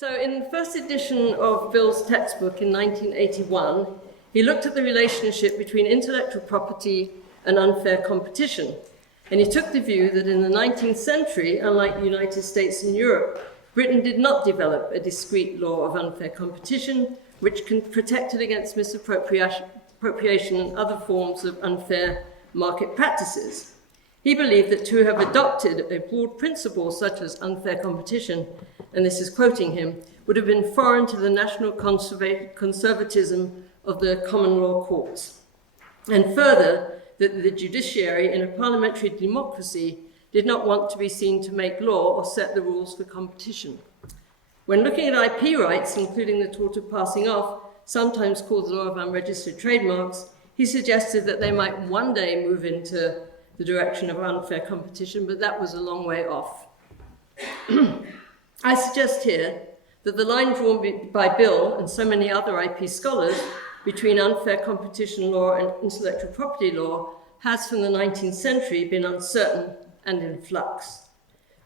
So in the first edition of Bill's textbook in 1981, he looked at the relationship between intellectual property and unfair competition. And he took the view that in the 19th century, unlike the United States and Europe, Britain did not develop a discrete law of unfair competition, which protected against misappropriation and other forms of unfair market practices. He believed that to have adopted a broad principle such as unfair competition, and this is quoting him, would have been foreign to the national conservatism of the common law courts. And further, that the judiciary in a parliamentary democracy did not want to be seen to make law or set the rules for competition. When looking at IP rights, including the tort of passing off, sometimes called the law of unregistered trademarks, he suggested that they might one day move into the direction of unfair competition, but that was a long way off. I suggest here that the line drawn by Bill and so many other IP scholars between unfair competition law and intellectual property law has from the 19th century been uncertain and in flux.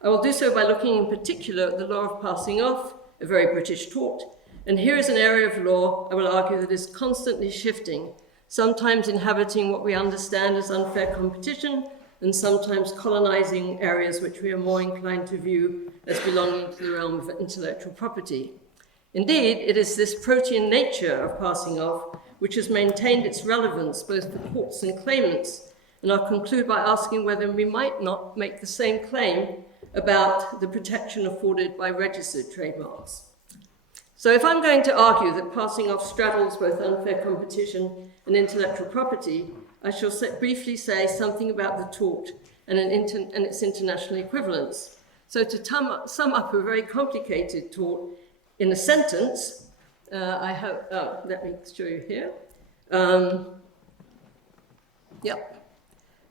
I will do so by looking in particular at the law of passing off, a very British tort, and here is an area of law, I will argue, that is constantly shifting, sometimes inhabiting what we understand as unfair competition, and sometimes colonizing areas which we are more inclined to view as belonging to the realm of intellectual property. Indeed, it is this protean nature of passing off which has maintained its relevance both for courts and claimants, and I'll conclude by asking whether we might not make the same claim about the protection afforded by registered trademarks. So if I'm going to argue that passing off straddles both unfair competition and intellectual property, I shall briefly say something about the tort and its international equivalence. So to sum up a very complicated tort in a sentence, let me show you here.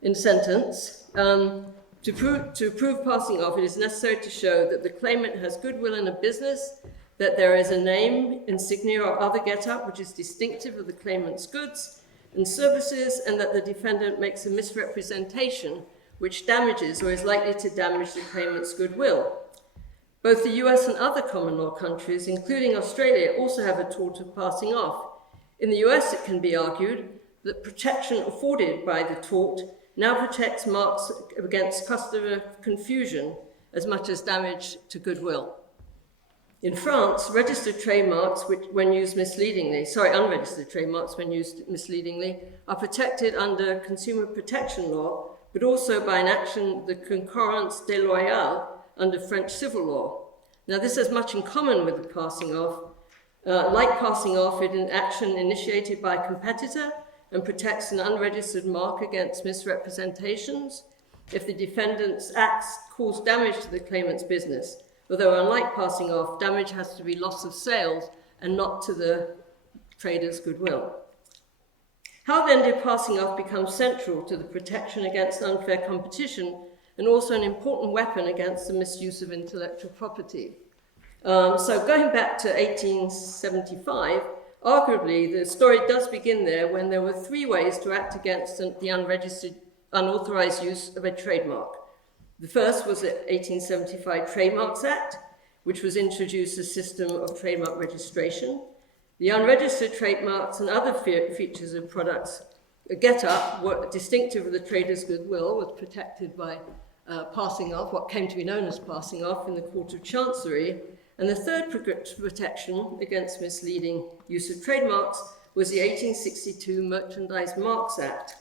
In a sentence, to prove passing off, it is necessary to show that the claimant has goodwill in a business, that there is a name, insignia, or other get-up which is distinctive of the claimant's goods and services, and that the defendant makes a misrepresentation which damages or is likely to damage the claimant's goodwill. Both the US and other common law countries, including Australia, also have a tort of passing off. In the US, it can be argued that protection afforded by the tort now protects marks against customer confusion as much as damage to goodwill. In France, unregistered trademarks when used misleadingly, are protected under consumer protection law, but also by an action, the concurrence déloyale, under French civil law. Now, this has much in common with the passing off. Like passing off, it is an action initiated by a competitor and protects an unregistered mark against misrepresentations if the defendant's acts cause damage to the claimant's business. Although unlike passing off, damage has to be loss of sales and not to the trader's goodwill. How then did passing off become central to the protection against unfair competition and also an important weapon against the misuse of intellectual property? So going back to 1875, arguably the story does begin there when there were three ways to act against the unregistered, unauthorized use of a trademark. The first was the 1875 Trademarks Act, which was introduced as a system of trademark registration. The unregistered trademarks and other features of products get-up were distinctive of the trader's goodwill, was protected by passing off, what came to be known as passing off in the Court of Chancery. And the third protection against misleading use of trademarks was the 1862 Merchandise Marks Act.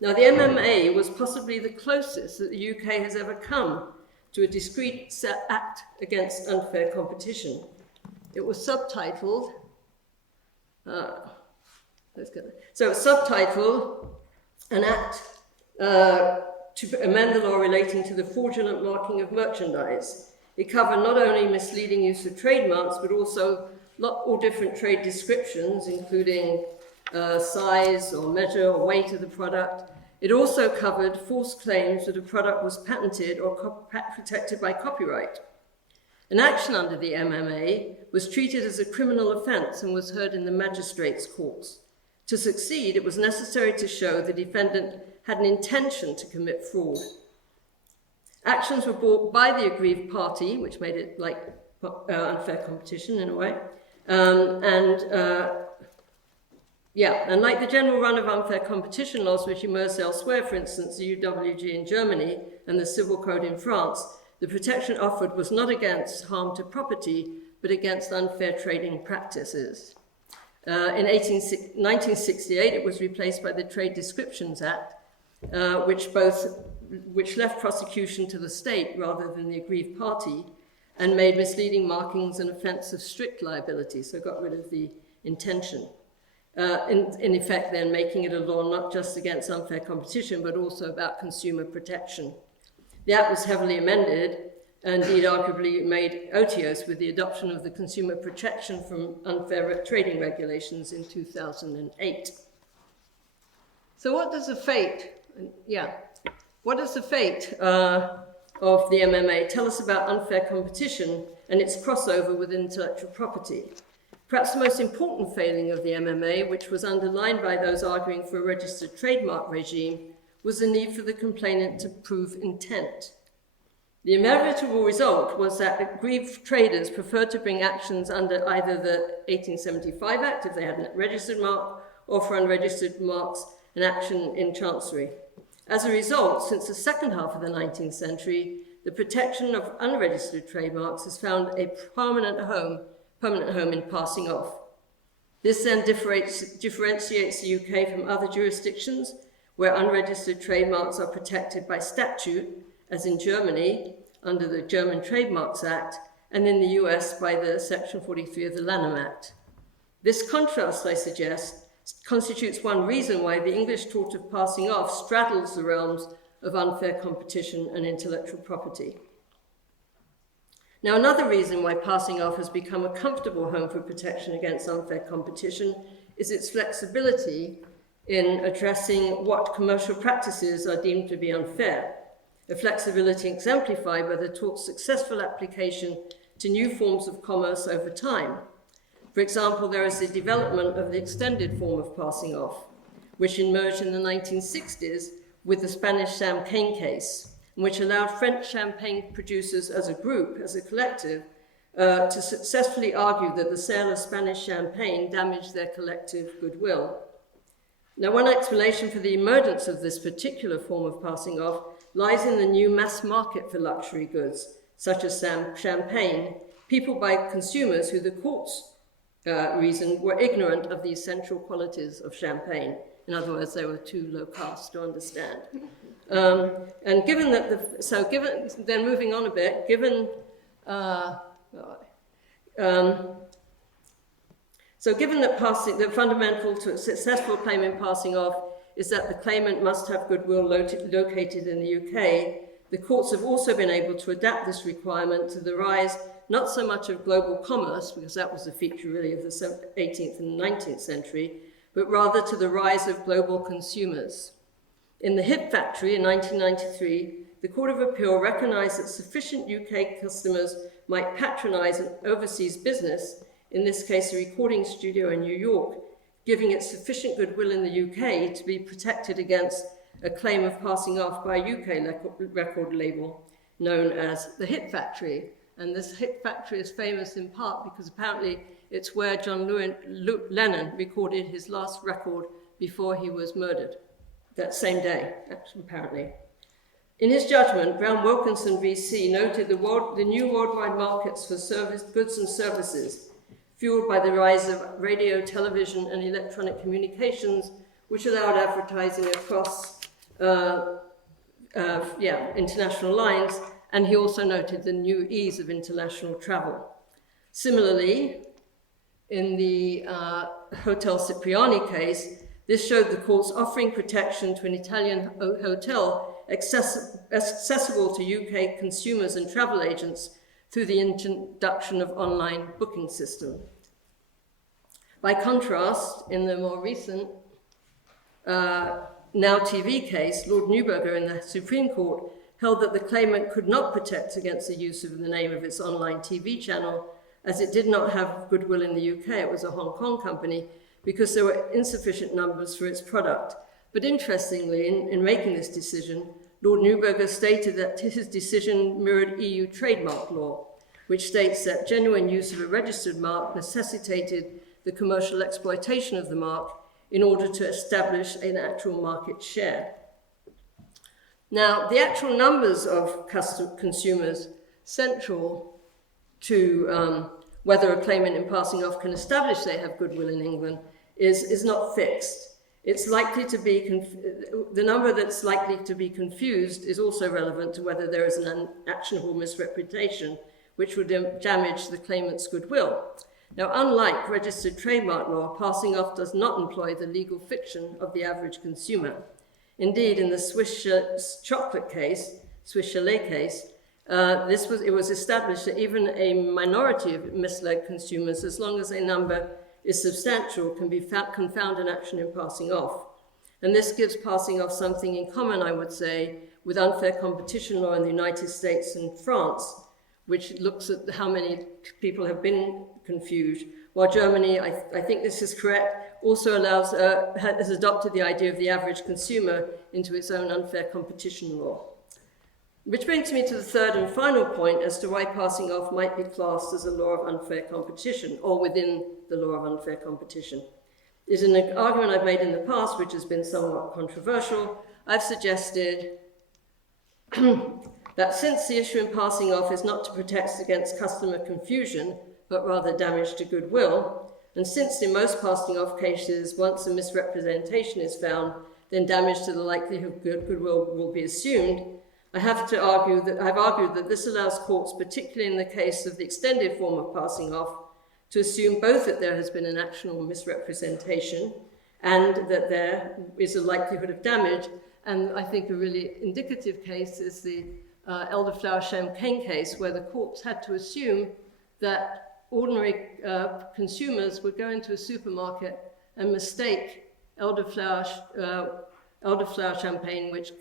Now, the MMA was possibly the closest that the UK has ever come to a discrete act against unfair competition. It was subtitled, an act to amend the law relating to the fraudulent marking of merchandise. It covered not only misleading use of trademarks, but also all different trade descriptions, including size or measure or weight of the product. It also covered false claims that a product was patented or protected by copyright. An action under the MMA was treated as a criminal offence and was heard in the magistrates' courts. To succeed, it was necessary to show the defendant had an intention to commit fraud. Actions were brought by the aggrieved party, which made it like unfair competition in a way. And like the general run of unfair competition laws which emerged elsewhere, for instance, the UWG in Germany and the Civil Code in France, the protection offered was not against harm to property, but against unfair trading practices. In 1968, it was replaced by the Trade Descriptions Act, which left prosecution to the state rather than the aggrieved party, and made misleading markings an offence of strict liability, so got rid of the intention. In effect, then, making it a law not just against unfair competition, but also about consumer protection. The Act was heavily amended, and indeed arguably made otiose with the adoption of the Consumer Protection from Unfair Trading Regulations in 2008. So what does the fate of the MMA tell us about unfair competition and its crossover with intellectual property? Perhaps the most important failing of the MMA, which was underlined by those arguing for a registered trademark regime, was the need for the complainant to prove intent. The inevitable result was that aggrieved traders preferred to bring actions under either the 1875 Act, if they had a registered mark, or for unregistered marks, an action in Chancery. As a result, since the second half of the 19th century, the protection of unregistered trademarks has found a permanent home in passing off. This then differentiates the UK from other jurisdictions where unregistered trademarks are protected by statute, as in Germany under the German Trademarks Act, and in the US by the Section 43 of the Lanham Act. This contrast, I suggest, constitutes one reason why the English tort of passing off straddles the realms of unfair competition and intellectual property. Now, another reason why passing off has become a comfortable home for protection against unfair competition is its flexibility in addressing what commercial practices are deemed to be unfair, a flexibility exemplified by the tort's successful application to new forms of commerce over time. For example, there is the development of the extended form of passing off, which emerged in the 1960s with the Spanish champagne case, which allowed French champagne producers as a group, as a collective, to successfully argue that the sale of Spanish champagne damaged their collective goodwill. Now, one explanation for the emergence of this particular form of passing off lies in the new mass market for luxury goods, such as champagne, peopled by consumers who the courts reasoned were ignorant of the essential qualities of champagne. In other words, they were too low caste to understand. And given that then moving on a bit, given that fundamental to a successful claim in passing off is that the claimant must have goodwill located in the UK, the courts have also been able to adapt this requirement to the rise not so much of global commerce, because that was a feature really of the 18th and 19th century, but rather to the rise of global consumers. In the Hip Factory in 1993, the Court of Appeal recognized that sufficient UK customers might patronize an overseas business, in this case a recording studio in New York, giving it sufficient goodwill in the UK to be protected against a claim of passing off by a UK record label known as the Hip Factory. And this Hip Factory is famous in part because apparently it's where John Lennon recorded his last record before he was murdered, that same day, apparently. In his judgment, Brown-Wilkinson VC noted the new worldwide markets for goods and services, fueled by the rise of radio, television, and electronic communications, which allowed advertising across international lines, and he also noted the new ease of international travel. Similarly, in the Hotel Cipriani case, this showed the courts offering protection to an Italian hotel accessible to UK consumers and travel agents through the introduction of online booking system. By contrast, in the more recent Now TV case, Lord Neuberger in the Supreme Court held that the claimant could not protect against the use of the name of its online TV channel, as it did not have goodwill in the UK. It was a Hong Kong company, because there were insufficient numbers for its product. But interestingly, in making this decision, Lord Neuberger stated that his decision mirrored EU trademark law, which states that genuine use of a registered mark necessitated the commercial exploitation of the mark in order to establish an actual market share. Now, the actual numbers of consumers central to whether a claimant in passing off can establish they have goodwill in England is not fixed. It's likely to be, the number that's likely to be confused is also relevant to whether there is an actionable misrepresentation which would damage the claimant's goodwill. Now, unlike registered trademark law, passing off does not employ the legal fiction of the average consumer. Indeed, in the Swiss chocolate case, Swiss Chalet case, it was established that even a minority of misled consumers, as long as a number is substantial, can found an action in passing off. And this gives passing off something in common, I would say, with unfair competition law in the United States and France, which looks at how many people have been confused, while Germany, I think this is correct, also has adopted the idea of the average consumer into its own unfair competition law. Which brings me to the third and final point as to why passing off might be classed as a law of unfair competition, or within the law of unfair competition. It's an argument I've made in the past, which has been somewhat controversial. I've suggested that since the issue in passing off is not to protect against customer confusion, but rather damage to goodwill, and since in most passing off cases, once a misrepresentation is found, then damage to the likelihood of goodwill will be assumed, I've argued that this allows courts, particularly in the case of the extended form of passing off, to assume both that there has been an actionable misrepresentation and that there is a likelihood of damage. And I think a really indicative case is the elderflower champagne case, where the courts had to assume that ordinary consumers would go into a supermarket and mistake elderflower champagne, which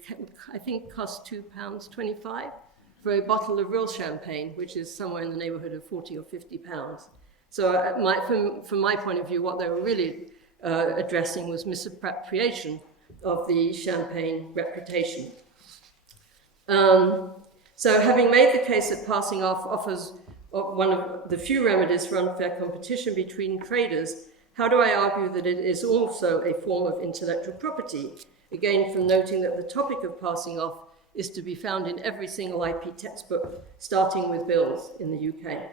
I think costs £2.25, for a bottle of real champagne, which is somewhere in the neighbourhood of £40 or £50. So from my point of view, what they were really addressing was misappropriation of the champagne reputation. So having made the case that passing off offers one of the few remedies for unfair competition between traders, how do I argue that it is also a form of intellectual property? Again, from noting that the topic of passing off is to be found in every single IP textbook, starting with bills in the UK.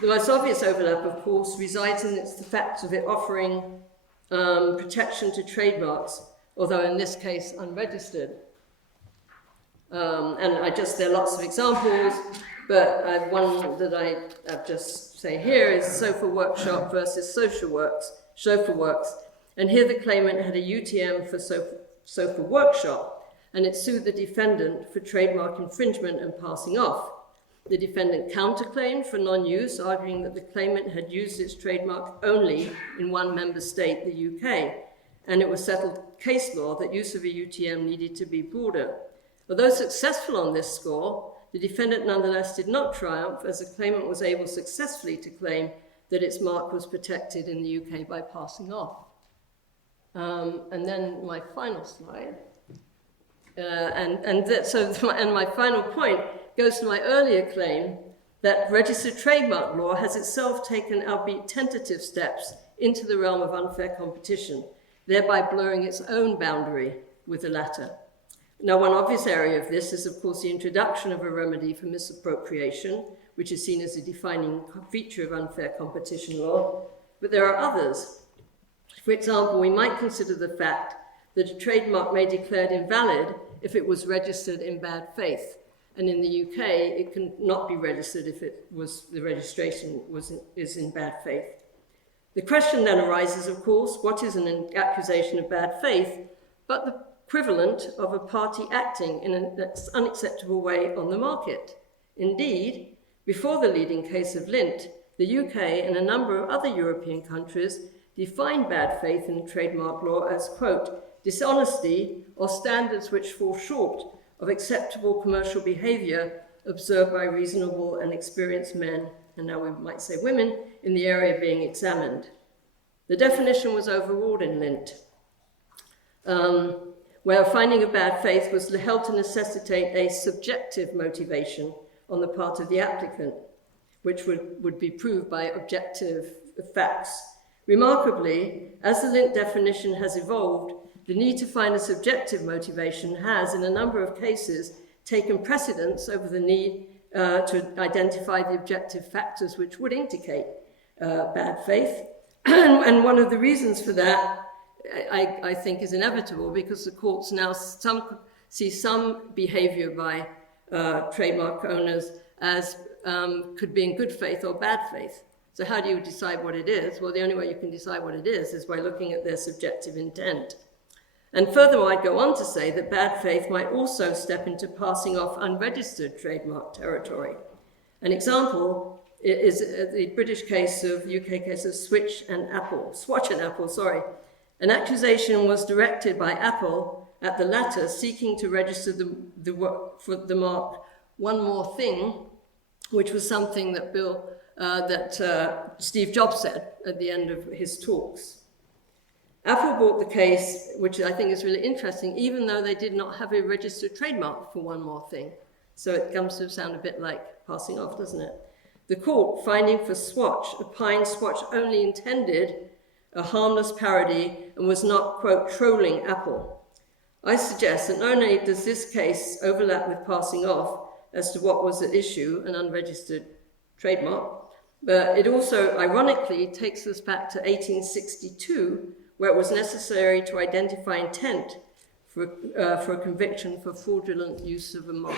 The most obvious overlap, of course, resides in the fact of it offering protection to trademarks, although in this case unregistered. And there are lots of examples, but one that I just say here is Sofa Workshop versus Sofa Works. And here the claimant had a UTM for Sofa Workshop, and it sued the defendant for trademark infringement and passing off. The defendant counterclaimed for non-use, arguing that the claimant had used its trademark only in one member state, the UK, and it was settled case law that use of a UTM needed to be broader. Although successful on this score, the defendant nonetheless did not triumph, as the claimant was able successfully to claim that its mark was protected in the UK by passing off. And then my final slide. And my final point goes to my earlier claim that registered trademark law has itself taken, albeit tentative, steps into the realm of unfair competition, thereby blurring its own boundary with the latter. Now, one obvious area of this is, of course, the introduction of a remedy for misappropriation, which is seen as a defining feature of unfair competition law, but there are others. For example, we might consider the fact that a trademark may be declared invalid if it was registered in bad faith, and in the UK, it can not be registered if the registration is in bad faith. The question then arises, of course, what is an accusation of bad faith, but the equivalent of a party acting in an unacceptable way on the market? Indeed, before the leading case of Lint, the UK and a number of other European countries defined bad faith in trademark law as, quote, dishonesty or standards which fall short of acceptable commercial behaviour observed by reasonable and experienced men, and now we might say women, in the area being examined. The definition was overruled in Lint, where finding of bad faith was held to necessitate a subjective motivation on the part of the applicant, which would be proved by objective facts. Remarkably, as the link definition has evolved, the need to find a subjective motivation has, in a number of cases, taken precedence over the need to identify the objective factors which would indicate bad faith. And one of the reasons for that, I think, is inevitable, because the courts now see some behavior by trademark owners as could be in good faith or bad faith. So how do you decide what it is? Well, the only way you can decide what it is by looking at their subjective intent. And furthermore, I'd go on to say that bad faith might also step into passing off unregistered trademark territory. An example is the British case of, UK case of Swatch and Apple. An accusation was directed by Apple at the latter seeking to register the mark "One More Thing," which was something that Steve Jobs said at the end of his talks. Apple brought the case, which I think is really interesting, even though they did not have a registered trademark for "One More Thing." So it comes to sound a bit like passing off, doesn't it? The court, finding for Swatch, opined Swatch only intended a harmless parody and was not, quote, trolling Apple. I suggest that not only does this case overlap with passing off as to what was at issue, an unregistered trademark, but it also, ironically, takes us back to 1862, where it was necessary to identify intent for a conviction for fraudulent use of a mark.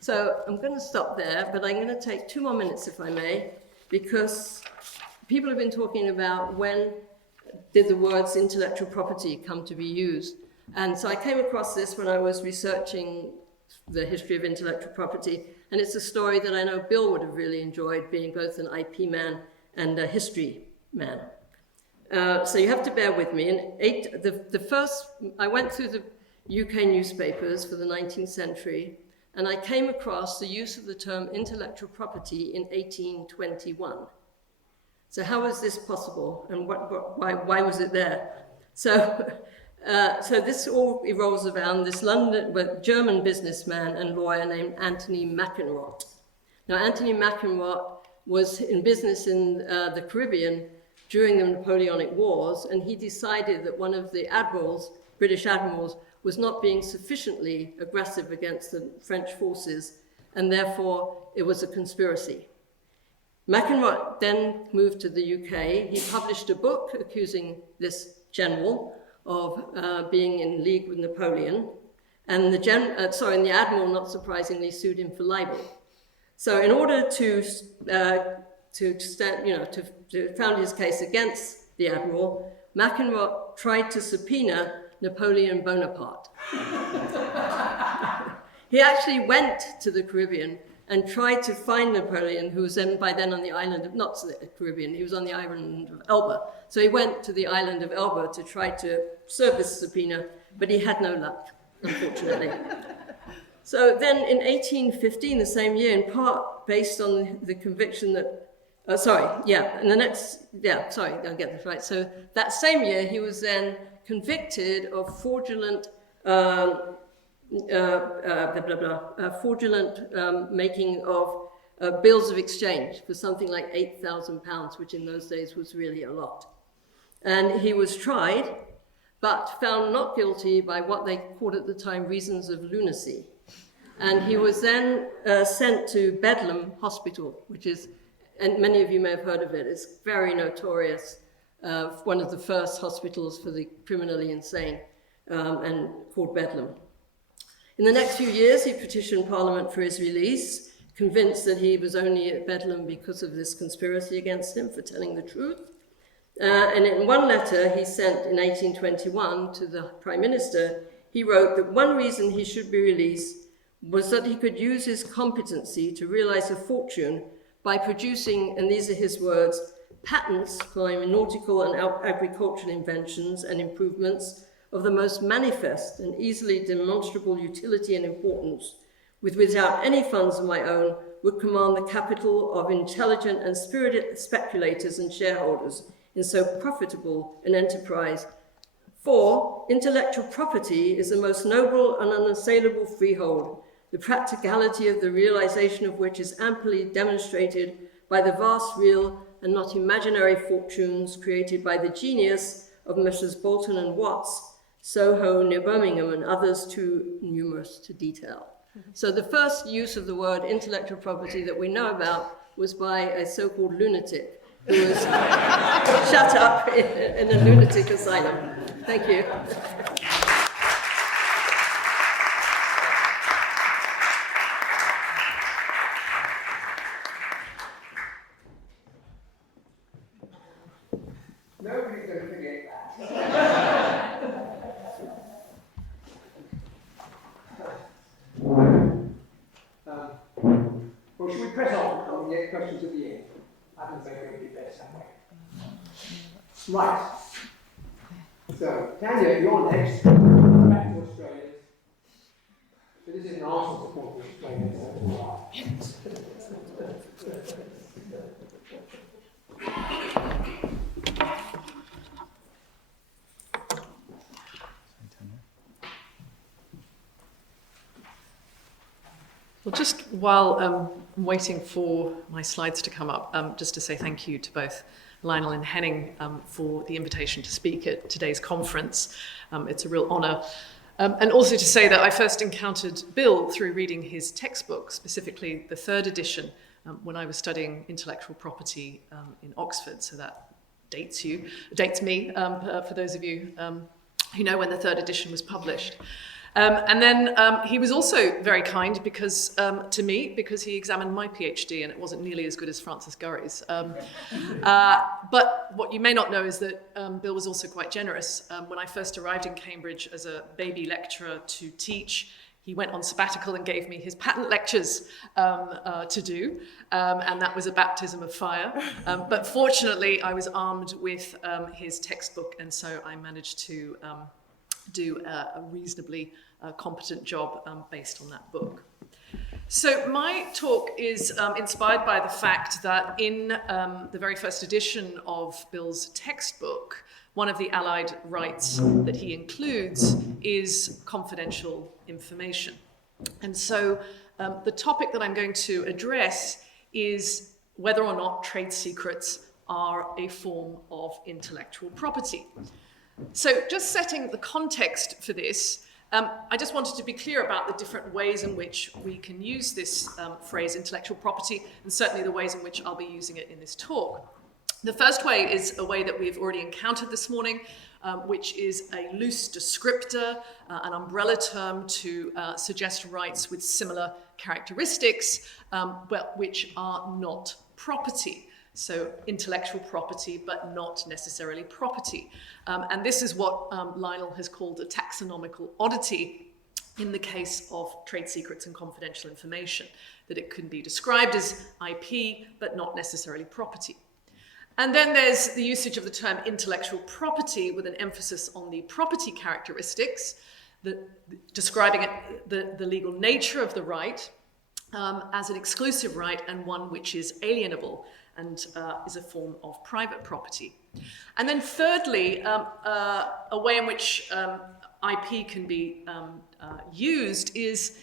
So I'm going to stop there, but I'm going to take 2 more minutes, if I may, because people have been talking about when did the words intellectual property come to be used. And so I came across this when I was researching the history of intellectual property, and it's a story that I know Bill would have really enjoyed, being both an IP man and a history man. So you have to bear with me. I went through the UK newspapers for the 19th century, and I came across the use of the term intellectual property in 1821. So how was this possible, and why was it there? So this all revolves around this German businessman and lawyer named Anthony Mackenroth. Now, Anthony Mackenroth was in business in the Caribbean during the Napoleonic Wars, and he decided that one of the British admirals, was not being sufficiently aggressive against the French forces, and therefore it was a conspiracy. Mackenroth then moved to the UK. He published a book accusing this general of being in league with Napoleon, and the admiral, not surprisingly, sued him for libel. So in order to found his case against the admiral, Mackenroth tried to subpoena Napoleon Bonaparte. He actually went to the Caribbean and tried to find Napoleon, who was by then on the island of, not the Caribbean, he was on the island of Elba. So he went to the island of Elba to try to serve this subpoena, but he had no luck, unfortunately. So then in 1815, the same year, in part based on the conviction that, I'll get this right. So that same year, he was then convicted of fraudulent making of bills of exchange for something like £8,000, which in those days was really a lot. And he was tried, but found not guilty by what they called at the time reasons of lunacy. And he was then sent to Bedlam Hospital, which is, and many of you may have heard of it, it's very notorious, one of the first hospitals for the criminally insane, and called Bedlam. In the next few years, he petitioned Parliament for his release, convinced that he was only at Bedlam because of this conspiracy against him for telling the truth. And in one letter he sent in 1821 to the Prime Minister, he wrote that one reason he should be released was that he could use his competency to realize a fortune by producing, and these are his words, patents for nautical and agricultural inventions and improvements of the most manifest and easily demonstrable utility and importance, without any funds of my own, would command the capital of intelligent and spirited speculators and shareholders in so profitable an enterprise. For intellectual property is the most noble and unassailable freehold, the practicality of the realization of which is amply demonstrated by the vast real and not imaginary fortunes created by the genius of Messrs. Bolton and Watts, Soho near Birmingham, and others too numerous to detail. So the first use of the word intellectual property that we know about was by a so-called lunatic who was shut up in a lunatic asylum. Thank you. Nobody's going to forget that. Well, should we press on and get questions at the end? I think it would be better somewhere. Right. So, Tanya, you're next. Back to Australia. So this is an answer to what we explained. Well, just while I'm waiting for my slides to come up, just to say thank you to both Lionel and Henning for the invitation to speak at today's conference. It's a real honour. And also to say that I first encountered Bill through reading his textbook, specifically the third edition, when I was studying intellectual property in Oxford. So that dates me, for those of you who know when the third edition was published. And then he was also very kind because to me, because he examined my PhD and it wasn't nearly as good as Francis Gurry's. But what you may not know is that Bill was also quite generous. When I first arrived in Cambridge as a baby lecturer to teach, he went on sabbatical and gave me his patent lectures to do, and that was a baptism of fire. But fortunately, I was armed with his textbook, and so I managed to do a reasonably competent job based on that book. So my talk is inspired by the fact that in the very first edition of Bill's textbook, one of the allied rights that he includes is confidential information. And so the topic that I'm going to address is whether or not trade secrets are a form of intellectual property. So just setting the context for this, I just wanted to be clear about the different ways in which we can use this phrase intellectual property, and certainly the ways in which I'll be using it in this talk. The first way is a way that we've already encountered this morning, which is a loose descriptor, an umbrella term to suggest rights with similar characteristics, but which are not property. So intellectual property, but not necessarily property. And this is what Lionel has called a taxonomical oddity in the case of trade secrets and confidential information, that it can be described as IP, but not necessarily property. And then there's the usage of the term intellectual property with an emphasis on the property characteristics, describing the legal nature of the right as an exclusive right and one which is alienable and is a form of private property. And then thirdly, a way in which IP can be used is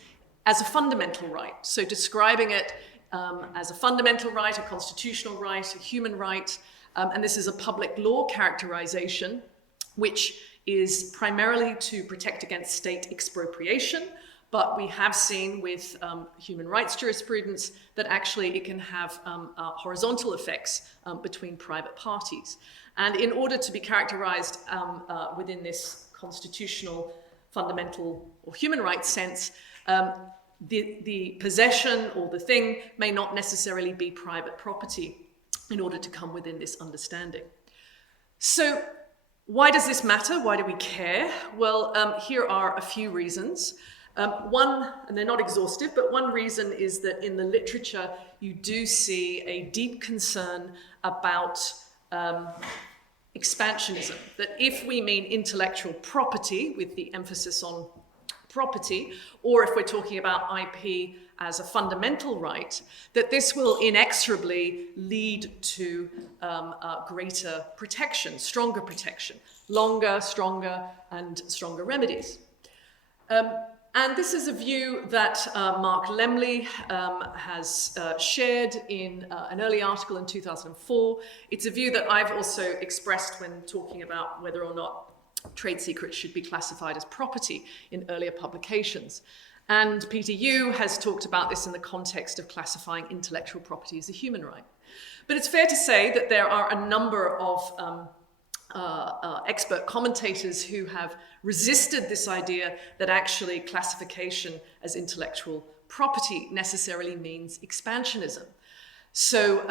as a fundamental right. So describing it as a fundamental right, a constitutional right, a human right, and this is a public law characterization, which is primarily to protect against state expropriation, but we have seen with human rights jurisprudence that actually it can have horizontal effects between private parties. And in order to be characterized within this constitutional, fundamental, or human rights sense, the possession or the thing may not necessarily be private property in order to come within this understanding. So why does this matter? Why do we care? Well, here are a few reasons. One, and they're not exhaustive, but one reason is that in the literature you do see a deep concern about expansionism, that if we mean intellectual property with the emphasis on property, or if we're talking about IP as a fundamental right, that this will inexorably lead to greater protection, stronger protection, longer, stronger, and stronger remedies. And this is a view that Mark Lemley has shared in an early article in 2004. It's a view that I've also expressed when talking about whether or not trade secrets should be classified as property in earlier publications. And Peter Yu has talked about this in the context of classifying intellectual property as a human right. But it's fair to say that there are a number of expert commentators who have resisted this idea that actually classification as intellectual property necessarily means expansionism. So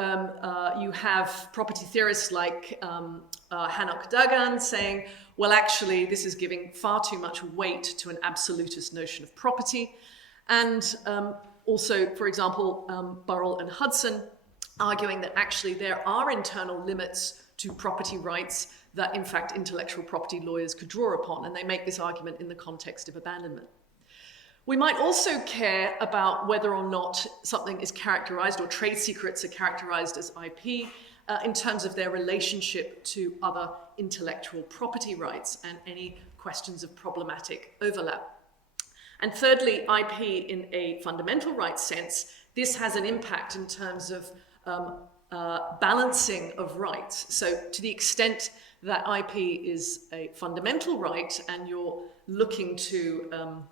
you have property theorists like Hanok Dagan saying, well, actually, this is giving far too much weight to an absolutist notion of property. And also, for example, Burrell and Hudson arguing that actually there are internal limits to property rights that, in fact, intellectual property lawyers could draw upon. And they make this argument in the context of abandonment. We might also care about whether or not something is characterized, or trade secrets are characterized as IP, in terms of their relationship to other intellectual property rights and any questions of problematic overlap. And thirdly, IP in a fundamental rights sense, this has an impact in terms of balancing of rights. So to the extent that IP is a fundamental right and you're looking to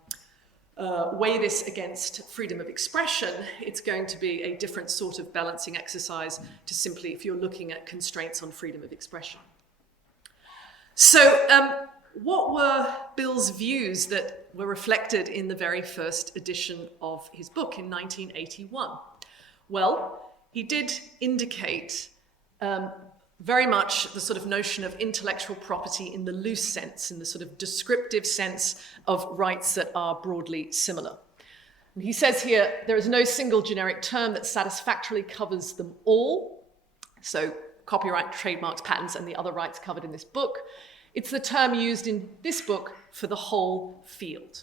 weigh this against freedom of expression, it's going to be a different sort of balancing exercise to simply if you're looking at constraints on freedom of expression. So what were Bill's views that were reflected in the very first edition of his book in 1981? Well, he did indicate very much the sort of notion of intellectual property in the loose sense, in the sort of descriptive sense of rights that are broadly similar. And he says here, there is no single generic term that satisfactorily covers them all. So copyright, trademarks, patents, and the other rights covered in this book. It's the term used in this book for the whole field.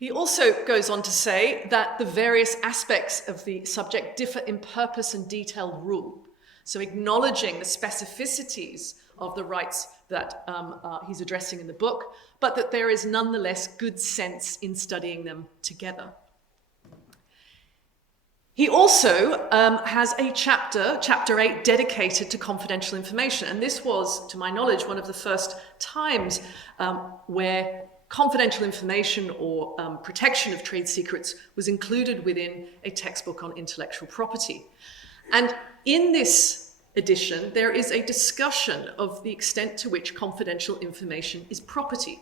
He also goes on to say that the various aspects of the subject differ in purpose and detailed rule. So acknowledging the specificities of the rights that he's addressing in the book, but that there is nonetheless good sense in studying them together. He also has a chapter 8, dedicated to confidential information. And this was, to my knowledge, one of the first times where confidential information or protection of trade secrets was included within a textbook on intellectual property. And in this edition, there is a discussion of the extent to which confidential information is property.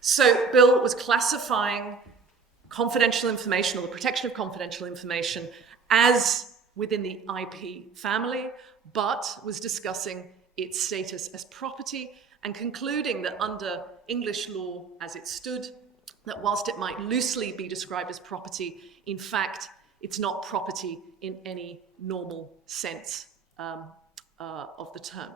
So Bill was classifying confidential information, or the protection of confidential information, as within the IP family, but was discussing its status as property and concluding that under English law as it stood, that whilst it might loosely be described as property, in fact, it's not property in any normal sense of the term.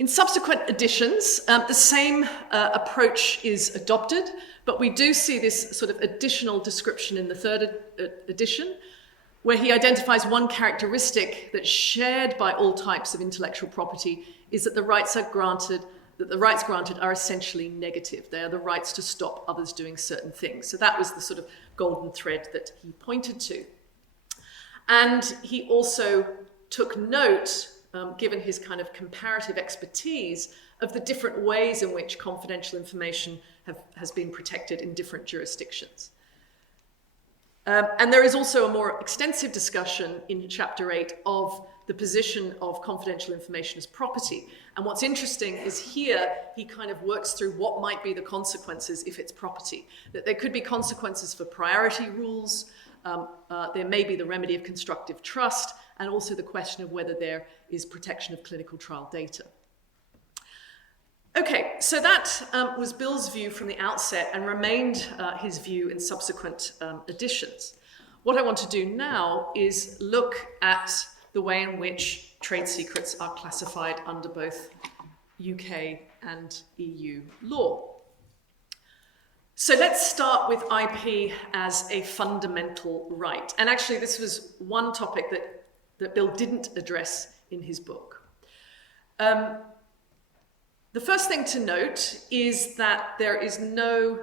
In subsequent editions, the same approach is adopted, but we do see this sort of additional description in the third edition, where he identifies one characteristic that's shared by all types of intellectual property is that the rights granted are essentially negative. They are the rights to stop others doing certain things. So that was the sort of golden thread that he pointed to. And he also took note, given his kind of comparative expertise, of the different ways in which confidential information has been protected in different jurisdictions. And there is also a more extensive discussion in Chapter 8 of the position of confidential information as property. And what's interesting is here he kind of works through what might be the consequences if it's property. That there could be consequences for priority rules, there may be the remedy of constructive trust, and also the question of whether there is protection of clinical trial data. Okay, so that was Bill's view from the outset and remained his view in subsequent editions. What I want to do now is look at the way in which trade secrets are classified under both UK and EU law. So let's start with IP as a fundamental right. And actually, this was one topic that Bill didn't address in his book. The first thing to note is that there is no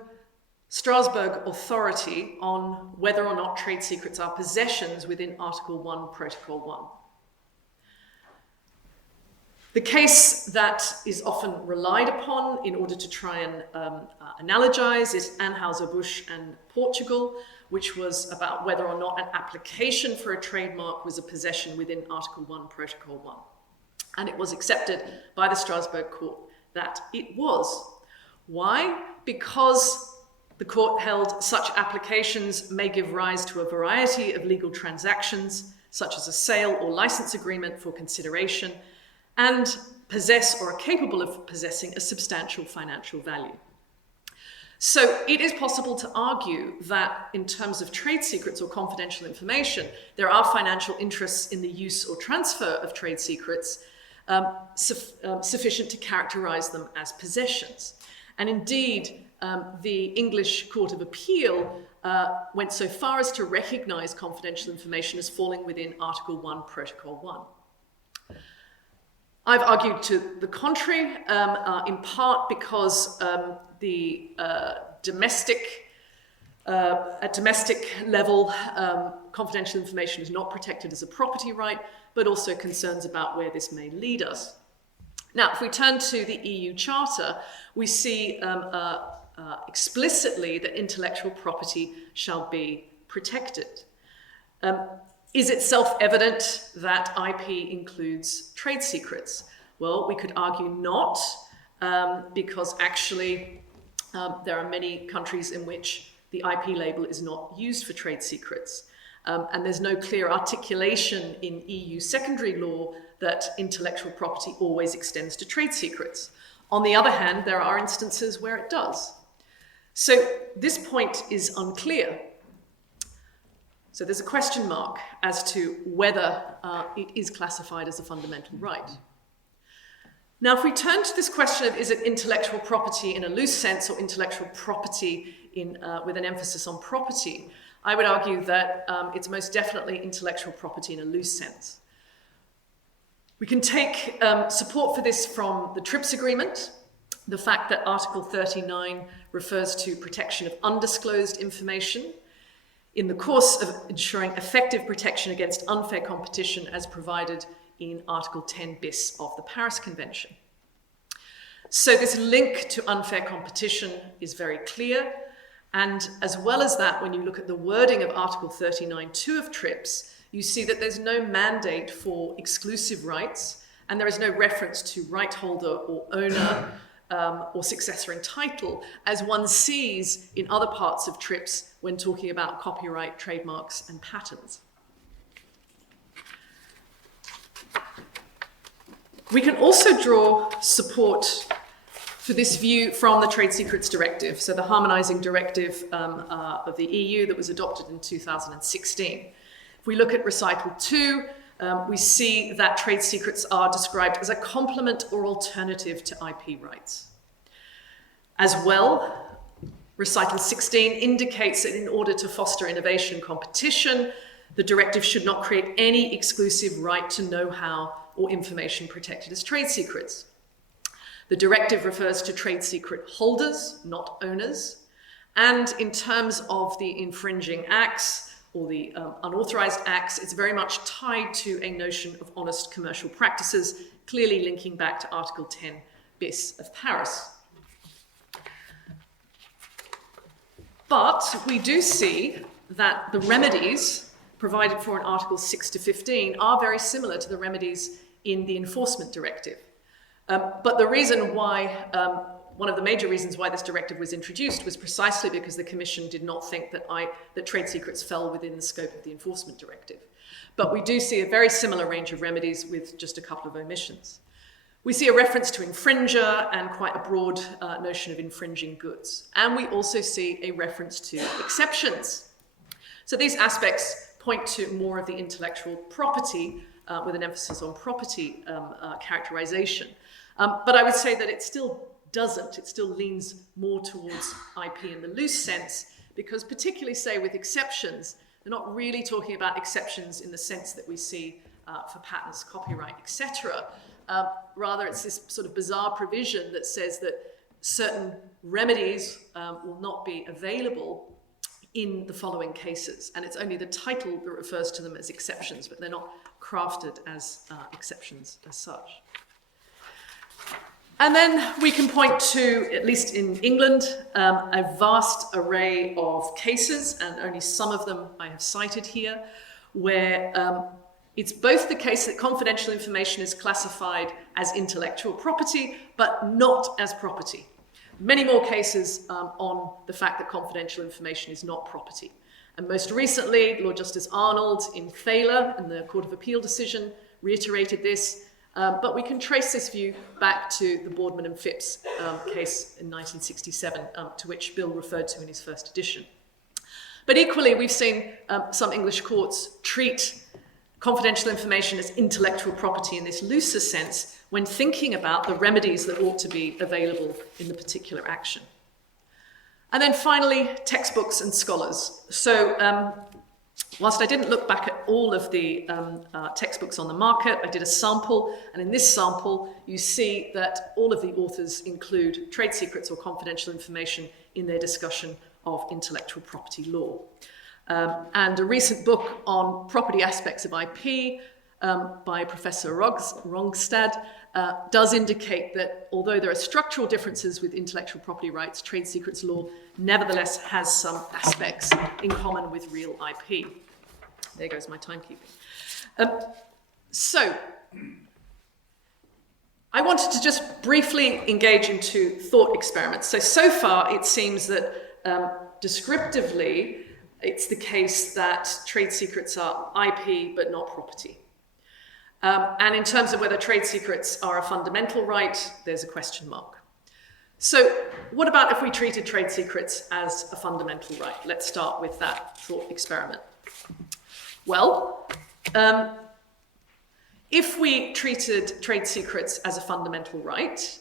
Strasbourg authority on whether or not trade secrets are possessions within Article 1, Protocol 1. The case that is often relied upon in order to try and analogize is Anheuser-Busch and Portugal, which was about whether or not an application for a trademark was a possession within Article 1, Protocol 1. And it was accepted by the Strasbourg court that it was. Why? Because the court held such applications may give rise to a variety of legal transactions, such as a sale or license agreement for consideration, and possess or are capable of possessing a substantial financial value. So it is possible to argue that in terms of trade secrets or confidential information, there are financial interests in the use or transfer of trade secrets sufficient to characterize them as possessions. And indeed, the English Court of Appeal went so far as to recognize confidential information as falling within Article 1, Protocol 1. I've argued to the contrary, in part because at domestic level, confidential information is not protected as a property right, but also concerns about where this may lead us. Now, if we turn to the EU Charter, we see explicitly that intellectual property shall be protected. Is it self-evident that IP includes trade secrets? Well, we could argue not, because actually there are many countries in which the IP label is not used for trade secrets. And there's no clear articulation in EU secondary law that intellectual property always extends to trade secrets. On the other hand, there are instances where it does. So this point is unclear. So there's a question mark as to whether it is classified as a fundamental right. Now, if we turn to this question of is it intellectual property in a loose sense or intellectual property with an emphasis on property, I would argue that it's most definitely intellectual property in a loose sense. We can take support for this from the TRIPS agreement, the fact that Article 39 refers to protection of undisclosed information in the course of ensuring effective protection against unfair competition as provided in Article 10 bis of the Paris Convention. So this link to unfair competition is very clear. And as well as that, when you look at the wording of Article 39.2 of TRIPS, you see that there's no mandate for exclusive rights, and there is no reference to right holder or owner or successor in title, as one sees in other parts of TRIPS when talking about copyright, trademarks, and patents. We can also draw support for this view from the Trade Secrets Directive, so the harmonizing directive of the EU that was adopted in 2016. If we look at recital 2, we see that trade secrets are described as a complement or alternative to IP rights. As well, recital 16 indicates that in order to foster innovation and competition, the directive should not create any exclusive right to know-how or information protected as trade secrets. The directive refers to trade secret holders, not owners. And in terms of the infringing acts or the unauthorized acts, it's very much tied to a notion of honest commercial practices, clearly linking back to Article 10 bis of Paris. But we do see that the remedies provided for in Articles 6 to 15 are very similar to the remedies in the enforcement directive. But the reason why, one of the major reasons why this directive was introduced was precisely because the Commission did not think that trade secrets fell within the scope of the enforcement directive. But we do see a very similar range of remedies with just a couple of omissions. We see a reference to infringer and quite a broad notion of infringing goods. And we also see a reference to exceptions. So these aspects point to more of the intellectual property with an emphasis on property characterization. But I would say that it still doesn't. It still leans more towards IP in the loose sense, because particularly, say, with exceptions, they're not really talking about exceptions in the sense that we see for patents, copyright, etc. Rather, it's this sort of bizarre provision that says that certain remedies will not be available in the following cases. And it's only the title that refers to them as exceptions, but they're not crafted as exceptions as such. And then we can point to, at least in England, a vast array of cases, and only some of them I have cited here, where it's both the case that confidential information is classified as intellectual property, but not as property. Many more cases on the fact that confidential information is not property. And most recently, Lord Justice Arnold in Thaler, in the Court of Appeal decision, reiterated this. But we can trace this view back to the Boardman and Phipps case in 1967, to which Bill referred to in his first edition. But equally, we've seen some English courts treat confidential information as intellectual property in this looser sense when thinking about the remedies that ought to be available in the particular action. And then finally, textbooks and scholars. So whilst I didn't look back at all of the textbooks on the market, I did a sample, and in this sample, you see that all of the authors include trade secrets or confidential information in their discussion of intellectual property law. And a recent book on property aspects of IP by Professor Rongstad does indicate that although there are structural differences with intellectual property rights, trade secrets law nevertheless has some aspects in common with real IP. There goes my timekeeping. So, I wanted to just briefly engage into thought experiments. So far it seems that descriptively, it's the case that trade secrets are IP but not property. And in terms of whether trade secrets are a fundamental right, there's a question mark. So what about if we treated trade secrets as a fundamental right? Let's start with that thought experiment. Well, if we treated trade secrets as a fundamental right,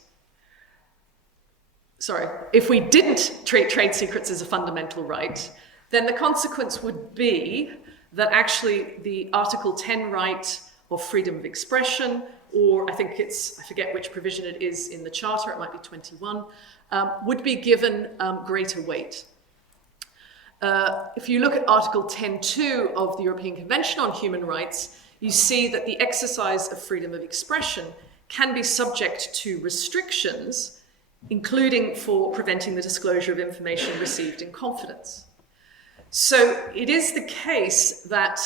if we didn't treat trade secrets as a fundamental right, then the consequence would be that actually the Article 10 right of freedom of expression, or I forget which provision it is in the Charter, it might be 21, would be given greater weight. If you look at Article 10.2 of the European Convention on Human Rights, you see that the exercise of freedom of expression can be subject to restrictions, including for preventing the disclosure of information received in confidence. So it is the case that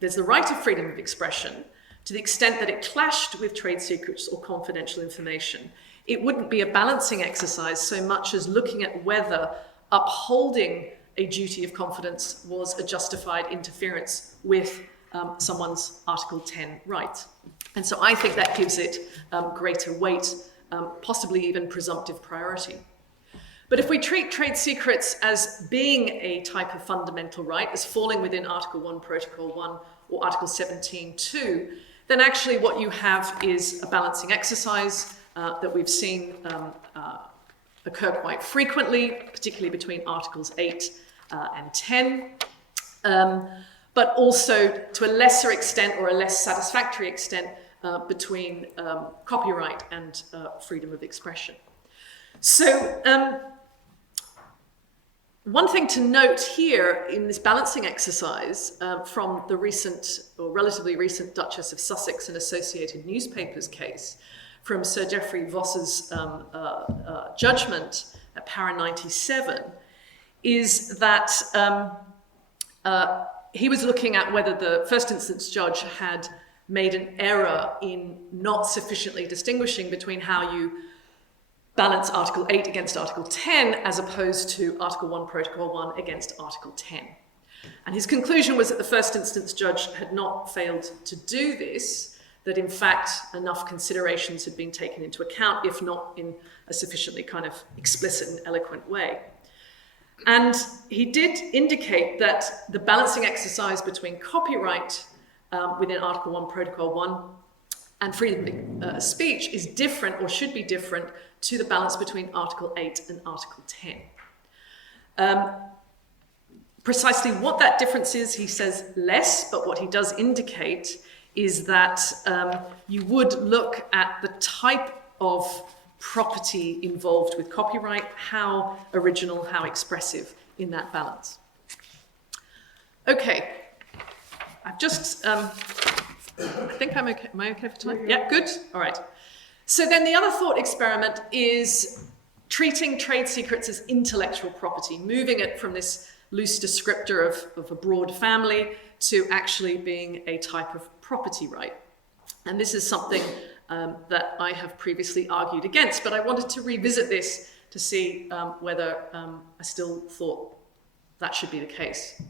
there's the right of freedom of expression to the extent that it clashed with trade secrets or confidential information. It wouldn't be a balancing exercise so much as looking at whether upholding a duty of confidence was a justified interference with someone's Article 10 right. And so I think that gives it greater weight, possibly even presumptive priority. But if we treat trade secrets as being a type of fundamental right, as falling within Article 1, Protocol 1, or Article 17.2, then actually what you have is a balancing exercise that we've seen occur quite frequently, particularly between Articles 8 and 10, but also to a lesser extent or a less satisfactory extent between copyright and freedom of expression. So one thing to note here in this balancing exercise from the recent or relatively recent Duchess of Sussex and Associated Newspapers case from Sir Geoffrey Voss's judgment at Para 97 is that he was looking at whether the first instance judge had made an error in not sufficiently distinguishing between how you balance Article 8 against Article 10 as opposed to Article 1, Protocol 1 against Article 10. And his conclusion was that the first instance judge had not failed to do this, that in fact enough considerations had been taken into account, if not in a sufficiently kind of explicit and eloquent way. And he did indicate that the balancing exercise between copyright within Article 1, Protocol 1 and freedom of speech is different or should be different to the balance between Article 8 and Article 10. Precisely what that difference is, he says less, but what he does indicate is that you would look at the type of property involved with copyright, how original, how expressive in that balance. Okay, I've just, I think I'm okay. Am I okay for time? Yeah, good. All right. So then the other thought experiment is treating trade secrets as intellectual property, moving it from this loose descriptor of a broad family to actually being a type of property right. And this is something that I have previously argued against, but I wanted to revisit this to see whether I still thought that should be the case.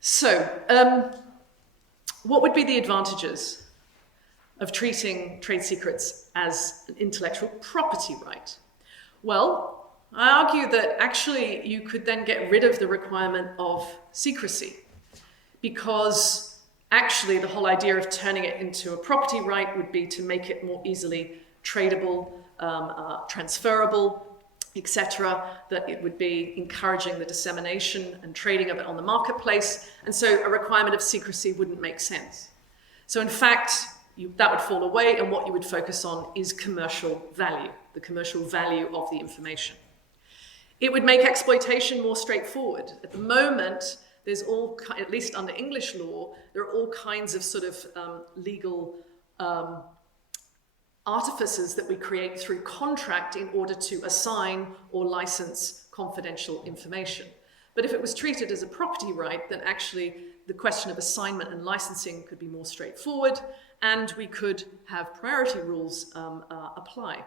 So, what would be the advantages of treating trade secrets as an intellectual property right? Well, I argue that actually you could then get rid of the requirement of secrecy, because actually the whole idea of turning it into a property right would be to make it more easily tradable, transferable, etc., that it would be encouraging the dissemination and trading of it on the marketplace, and so a requirement of secrecy wouldn't make sense. So in fact, that would fall away, and what you would focus on is commercial value, the commercial value of the information. It would make exploitation more straightforward. At the moment, there's all, at least under English law, there are all kinds of sort of legal artifices that we create through contract in order to assign or license confidential information. But if it was treated as a property right, then actually the question of assignment and licensing could be more straightforward, and we could have priority rules apply.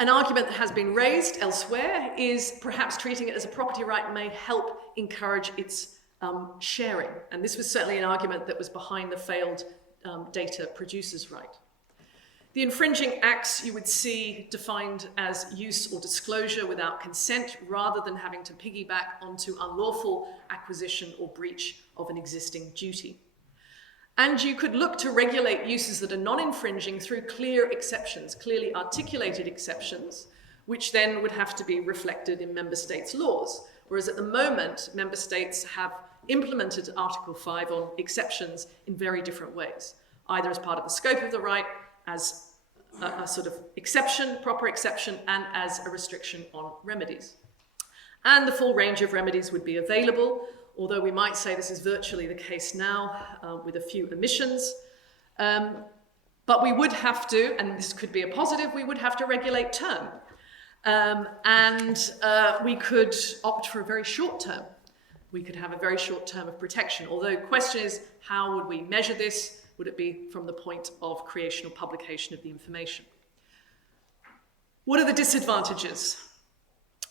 An argument that has been raised elsewhere is perhaps treating it as a property right may help encourage its sharing. And this was certainly an argument that was behind the failed data producers right. The infringing acts you would see defined as use or disclosure without consent, rather than having to piggyback onto unlawful acquisition or breach of an existing duty. And you could look to regulate uses that are non-infringing through clear exceptions, clearly articulated exceptions, which then would have to be reflected in member states' laws. Whereas at the moment, member states have implemented Article 5 on exceptions in very different ways, either as part of the scope of the right, as a sort of exception, proper exception, and as a restriction on remedies. And the full range of remedies would be available, although we might say this is virtually the case now with a few omissions. But we would have to, and this could be a positive, we would have to regulate term. We could opt for a very short term. We could have a very short term of protection, although the question is, how would we measure this? Would it be from the point of creation or publication of the information? What are the disadvantages?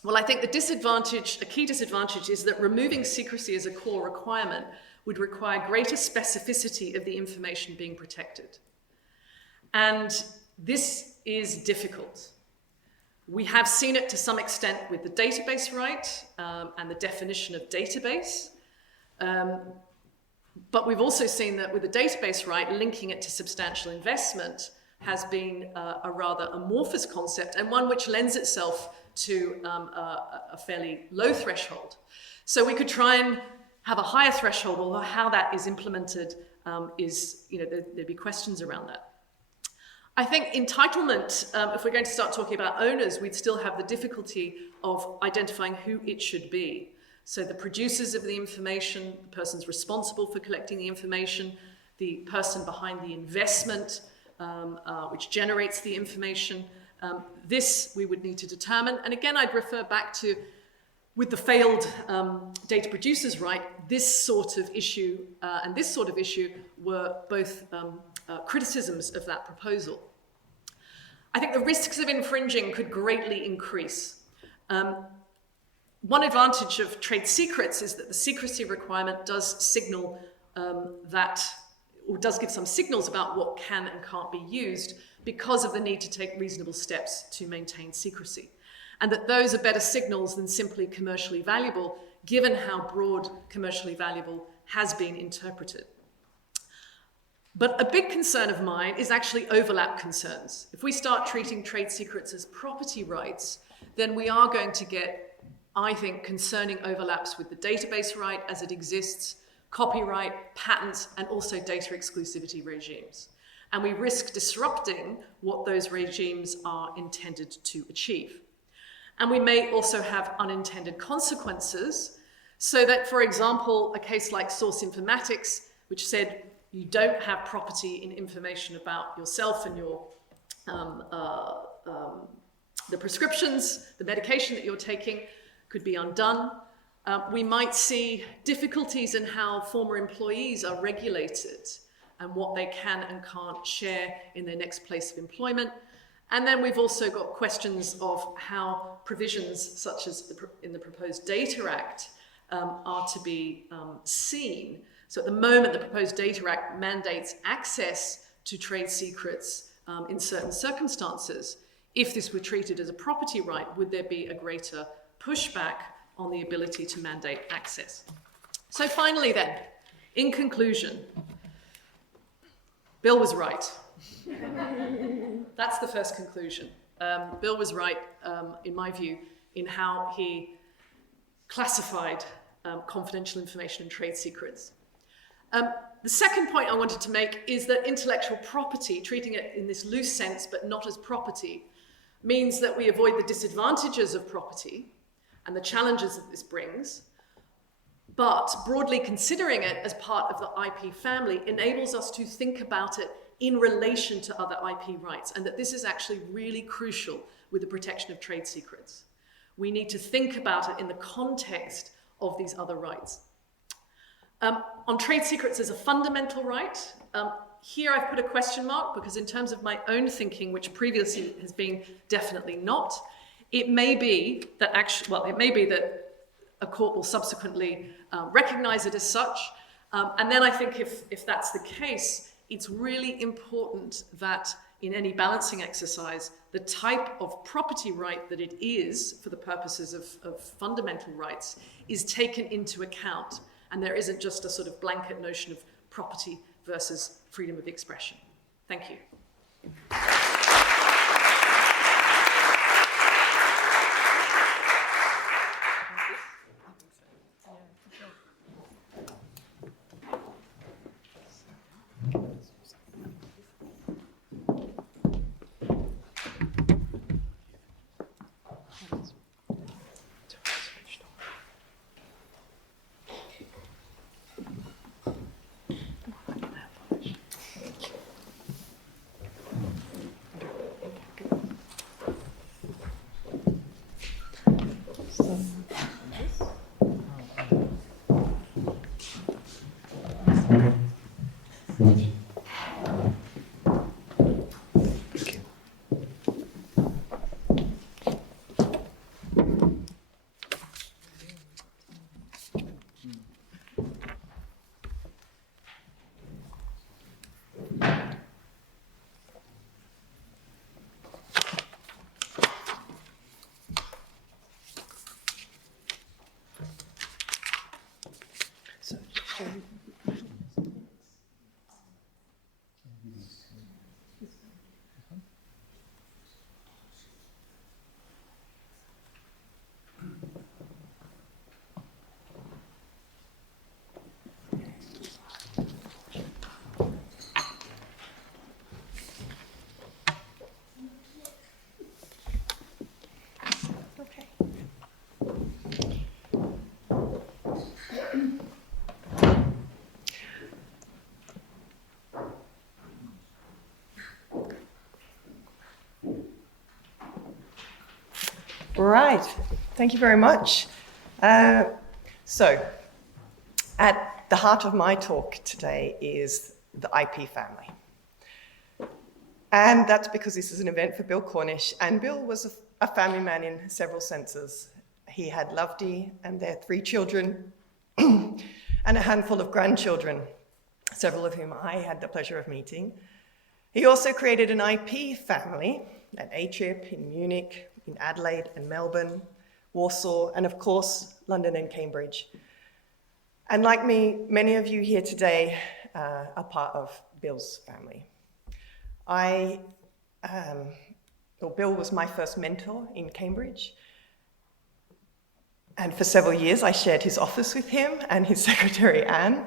Well, I think the disadvantage, a key disadvantage, is that removing secrecy as a core requirement would require greater specificity of the information being protected. And this is difficult. We have seen it to some extent with the database right and the definition of database. But we've also seen that with the database right, linking it to substantial investment has been a rather amorphous concept, and one which lends itself to a fairly low threshold. So we could try and have a higher threshold, although how that is implemented is, there'd be questions around that. I think entitlement, if we're going to start talking about owners, we'd still have the difficulty of identifying who it should be. So the producers of the information, the persons responsible for collecting the information, the person behind the investment, which generates the information. This we would need to determine. And again, I'd refer back to, with the failed data producers right, this sort of issue and this sort of issue were both criticisms of that proposal. I think the risks of infringing could greatly increase. One advantage of trade secrets is that the secrecy requirement does signal does give some signals about what can and can't be used because of the need to take reasonable steps to maintain secrecy. And that those are better signals than simply commercially valuable, given how broad commercially valuable has been interpreted. But a big concern of mine is actually overlap concerns. If we start treating trade secrets as property rights, then we are going to get, I think, concerning overlaps with the database right as it exists, copyright, patents, and also data exclusivity regimes. And we risk disrupting what those regimes are intended to achieve. And we may also have unintended consequences, so that, for example, a case like Source Informatics, which said you don't have property in information about yourself and your the prescriptions, the medication that you're taking, could be undone. We might see difficulties in how former employees are regulated and what they can and can't share in their next place of employment. And then we've also got questions of how provisions such as in the proposed Data Act are to be seen. So at the moment, the proposed Data Act mandates access to trade secrets in certain circumstances. If this were treated as a property right, would there be a greater pushback on the ability to mandate access? So finally then, in conclusion, Bill was right. That's the first conclusion. Bill was right, in my view, in how he classified confidential information and trade secrets. The second point I wanted to make is that intellectual property, treating it in this loose sense but not as property, means that we avoid the disadvantages of property and the challenges that this brings, but broadly considering it as part of the IP family enables us to think about it in relation to other IP rights, and that this is actually really crucial with the protection of trade secrets. We need to think about it in the context of these other rights. On trade secrets as a fundamental right, here I've put a question mark because in terms of my own thinking, which previously has been definitely not, it may be that a court will subsequently recognize it as such. And then I think if that's the case, it's really important that in any balancing exercise, the type of property right that it is for the purposes of fundamental rights is taken into account. And there isn't just a sort of blanket notion of property versus freedom of expression. Thank you. Right, thank you very much. So, at the heart of my talk today is the IP family. And that's because this is an event for Bill Cornish, and Bill was a family man in several senses. He had Lovedie and their 3 children and a handful of grandchildren, several of whom I had the pleasure of meeting. He also created an IP family at ACHIP in Munich, in Adelaide and Melbourne, Warsaw, and of course, London and Cambridge. And like me, many of you here today are part of Bill's family. Bill was my first mentor in Cambridge. And for several years, I shared his office with him and his secretary, Anne.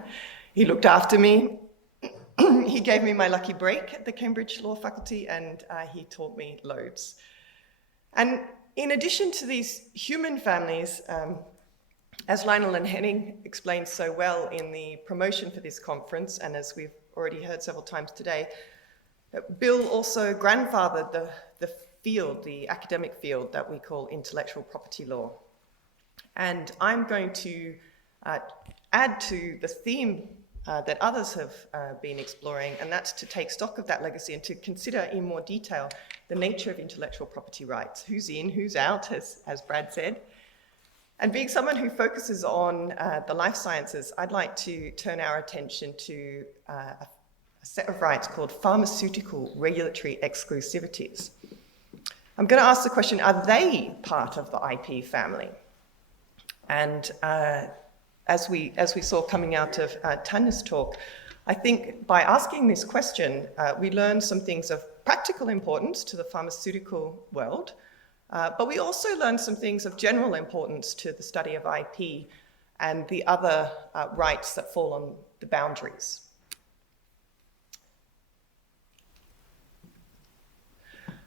He looked after me. He gave me my lucky break at the Cambridge Law Faculty, and he taught me loads. And in addition to these human families, as Lionel and Henning explained so well in the promotion for this conference, and as we've already heard several times today, Bill also grandfathered the field, the academic field that we call intellectual property law. And I'm going to add to the theme that others have been exploring, and that's to take stock of that legacy and to consider in more detail the nature of intellectual property rights, who's in, who's out, as Brad said. And being someone who focuses on the life sciences, I'd like to turn our attention to a set of rights called pharmaceutical regulatory exclusivities. I'm going to ask the question, are they part of the IP family? And as we saw coming out of Tanya's talk, I think by asking this question, we learn some things of practical importance to the pharmaceutical world, but we also learn some things of general importance to the study of IP and the other rights that fall on the boundaries.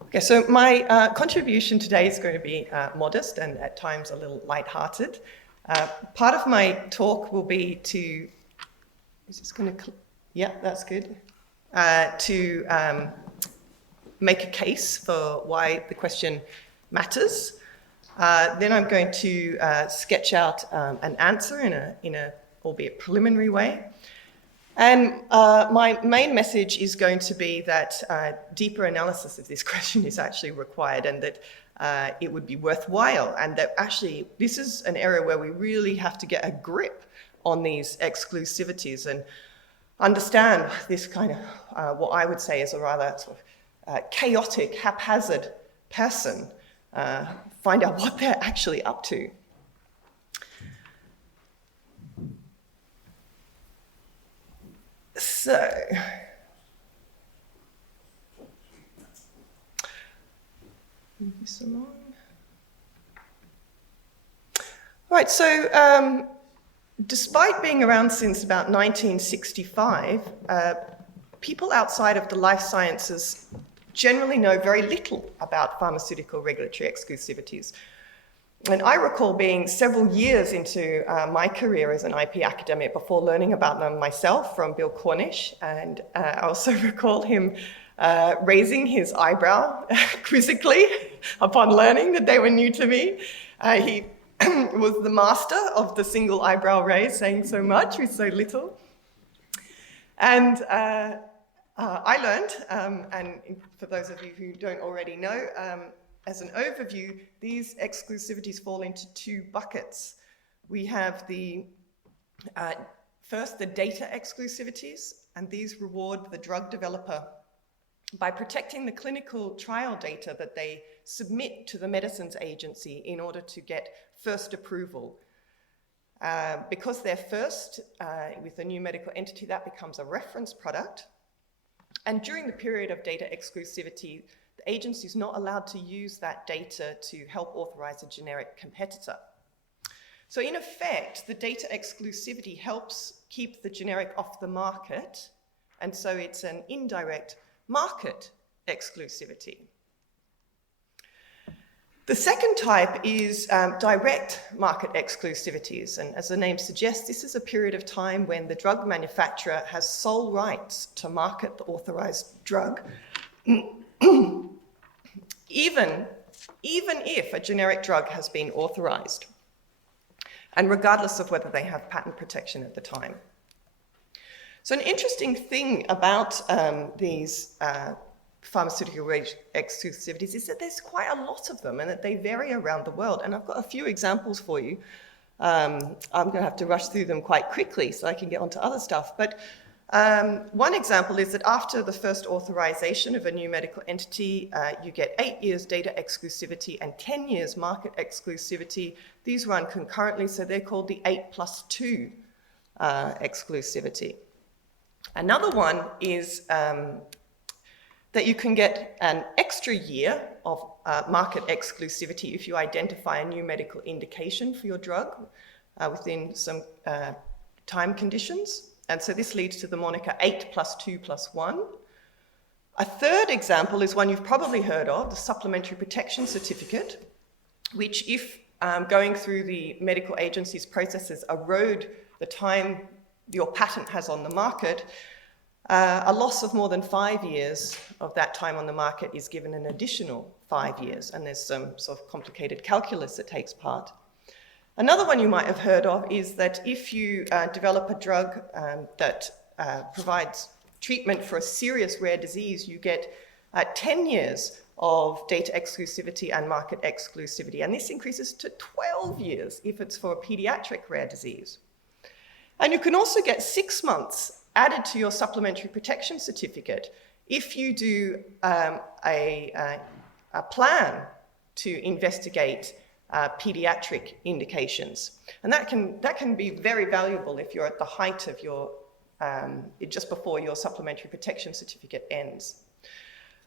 Okay, so my contribution today is going to be modest and at times a little lighthearted. Part of my talk will be to, is this going to, yeah, that's good, to make a case for why the question matters. Then I'm going to sketch out an answer in a albeit preliminary way. And my main message is going to be that deeper analysis of this question is actually required, and that it would be worthwhile, and that actually this is an area where we really have to get a grip on these exclusivities and understand this kind of, what I would say is a rather sort of chaotic, haphazard person, find out what they're actually up to. So, move this along. All right, so despite being around since about 1965, people outside of the life sciences generally know very little about pharmaceutical regulatory exclusivities. And I recall being several years into my career as an IP academic before learning about them myself from Bill Cornish. And I also recall him raising his eyebrow quizzically upon learning that they were new to me. He was the master of the single eyebrow raise, saying so much with so little. And I learned, and for those of you who don't already know, as an overview, these exclusivities fall into two buckets. We have first the data exclusivities, and these reward the drug developer by protecting the clinical trial data that they submit to the medicines agency in order to get first approval. Because they're first with a new medical entity, that becomes a reference product. And during the period of data exclusivity, the agency is not allowed to use that data to help authorize a generic competitor. So in effect, the data exclusivity helps keep the generic off the market, and so it's an indirect market exclusivity. The second type is direct market exclusivities, and as the name suggests, this is a period of time when the drug manufacturer has sole rights to market the authorized drug, even if a generic drug has been authorized, and regardless of whether they have patent protection at the time. So an interesting thing about these pharmaceutical exclusivities is that there's quite a lot of them and that they vary around the world. And I've got a few examples for you. I'm going to have to rush through them quite quickly so I can get onto other stuff. But one example is that after the first authorization of a new medical entity, you get 8 years data exclusivity and 10 years market exclusivity. These run concurrently, so they're called the 8+2 exclusivity. Another one is that you can get an extra year of market exclusivity if you identify a new medical indication for your drug within some time conditions. And so this leads to the moniker 8+2+1. A third example is one you've probably heard of, the Supplementary Protection Certificate, which if going through the medical agency's processes erode the time your patent has on the market, a loss of more than 5 years of that time on the market is given an additional 5 years, and there's some sort of complicated calculus that takes part. Another one you might have heard of is that if you develop a drug that provides treatment for a serious rare disease, you get 10 years of data exclusivity and market exclusivity, and this increases to 12 years if it's for a pediatric rare disease. And you can also get 6 months added to your supplementary protection certificate if you do a plan to investigate pediatric indications. And that can be very valuable if you're at the height of your, just before your supplementary protection certificate ends.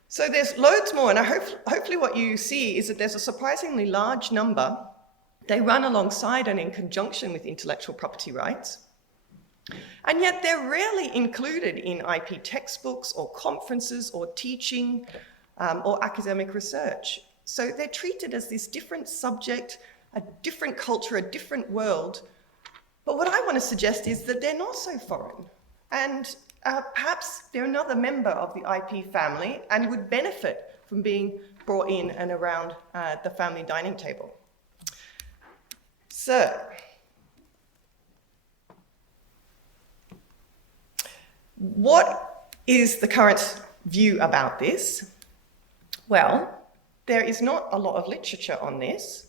So there's loads more, and hopefully what you see is that there's a surprisingly large number. They run alongside and in conjunction with intellectual property rights. And yet they're rarely included in IP textbooks or conferences or teaching or academic research. So they're treated as this different subject, a different culture, a different world. But what I want to suggest is that they're not so foreign. And perhaps they're another member of the IP family and would benefit from being brought in and around the family dining table. So, what is the current view about this? Well, there is not a lot of literature on this.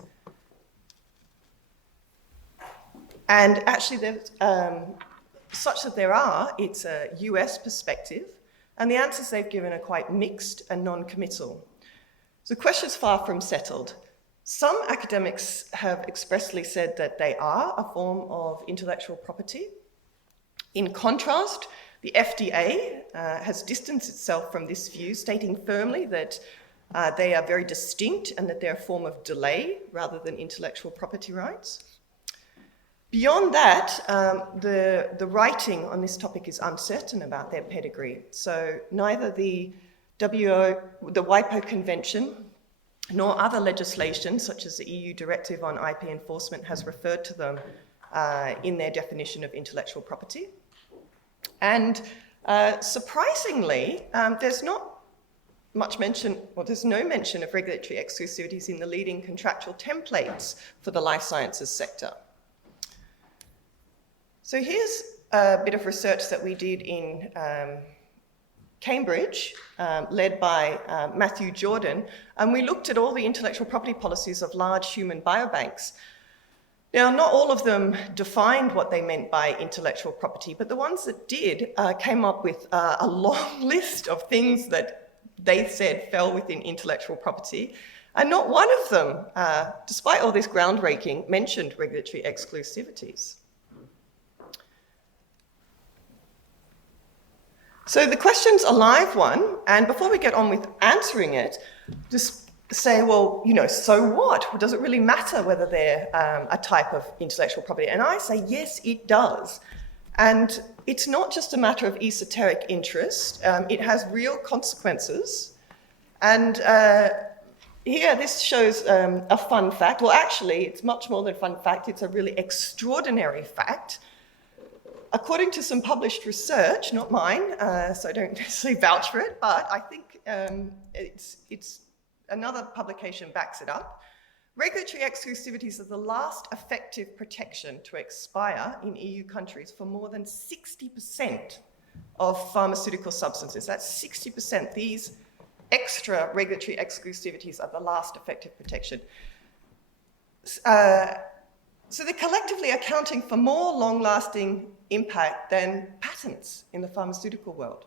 And actually, there's, such that there are, it's a US perspective, and the answers they've given are quite mixed and non-committal. So the question's far from settled. Some academics have expressly said that they are a form of intellectual property. In contrast, the FDA has distanced itself from this view, stating firmly that they are very distinct and that they're a form of delay rather than intellectual property rights. Beyond that, the writing on this topic is uncertain about their pedigree. So neither the WIPO Convention nor other legislation, such as the EU Directive on IP Enforcement, has referred to them in their definition of intellectual property. And surprisingly, there's not much mention, or there's no mention of regulatory exclusivities in the leading contractual templates for the life sciences sector. So here's a bit of research that we did in Cambridge, led by Matthew Jordan, and we looked at all the intellectual property policies of large human biobanks. Now, not all of them defined what they meant by intellectual property, but the ones that did came up with a long list of things that they said fell within intellectual property, and not one of them, despite all this groundbreaking, mentioned regulatory exclusivities. So the question's a live one, and before we get on with answering it, just say, well, you know, so what? Does it really matter whether they're a type of intellectual property? And I say, yes, it does. And it's not just a matter of esoteric interest. It has real consequences. And here, this shows a fun fact. Well, actually, it's much more than a fun fact. It's a really extraordinary fact. According to some published research, not mine, so I don't necessarily vouch for it, but I think it's another publication backs it up. Regulatory exclusivities are the last effective protection to expire in EU countries for more than 60% of pharmaceutical substances. That's 60%. These extra regulatory exclusivities are the last effective protection. So they're collectively accounting for more long-lasting impact than patents in the pharmaceutical world.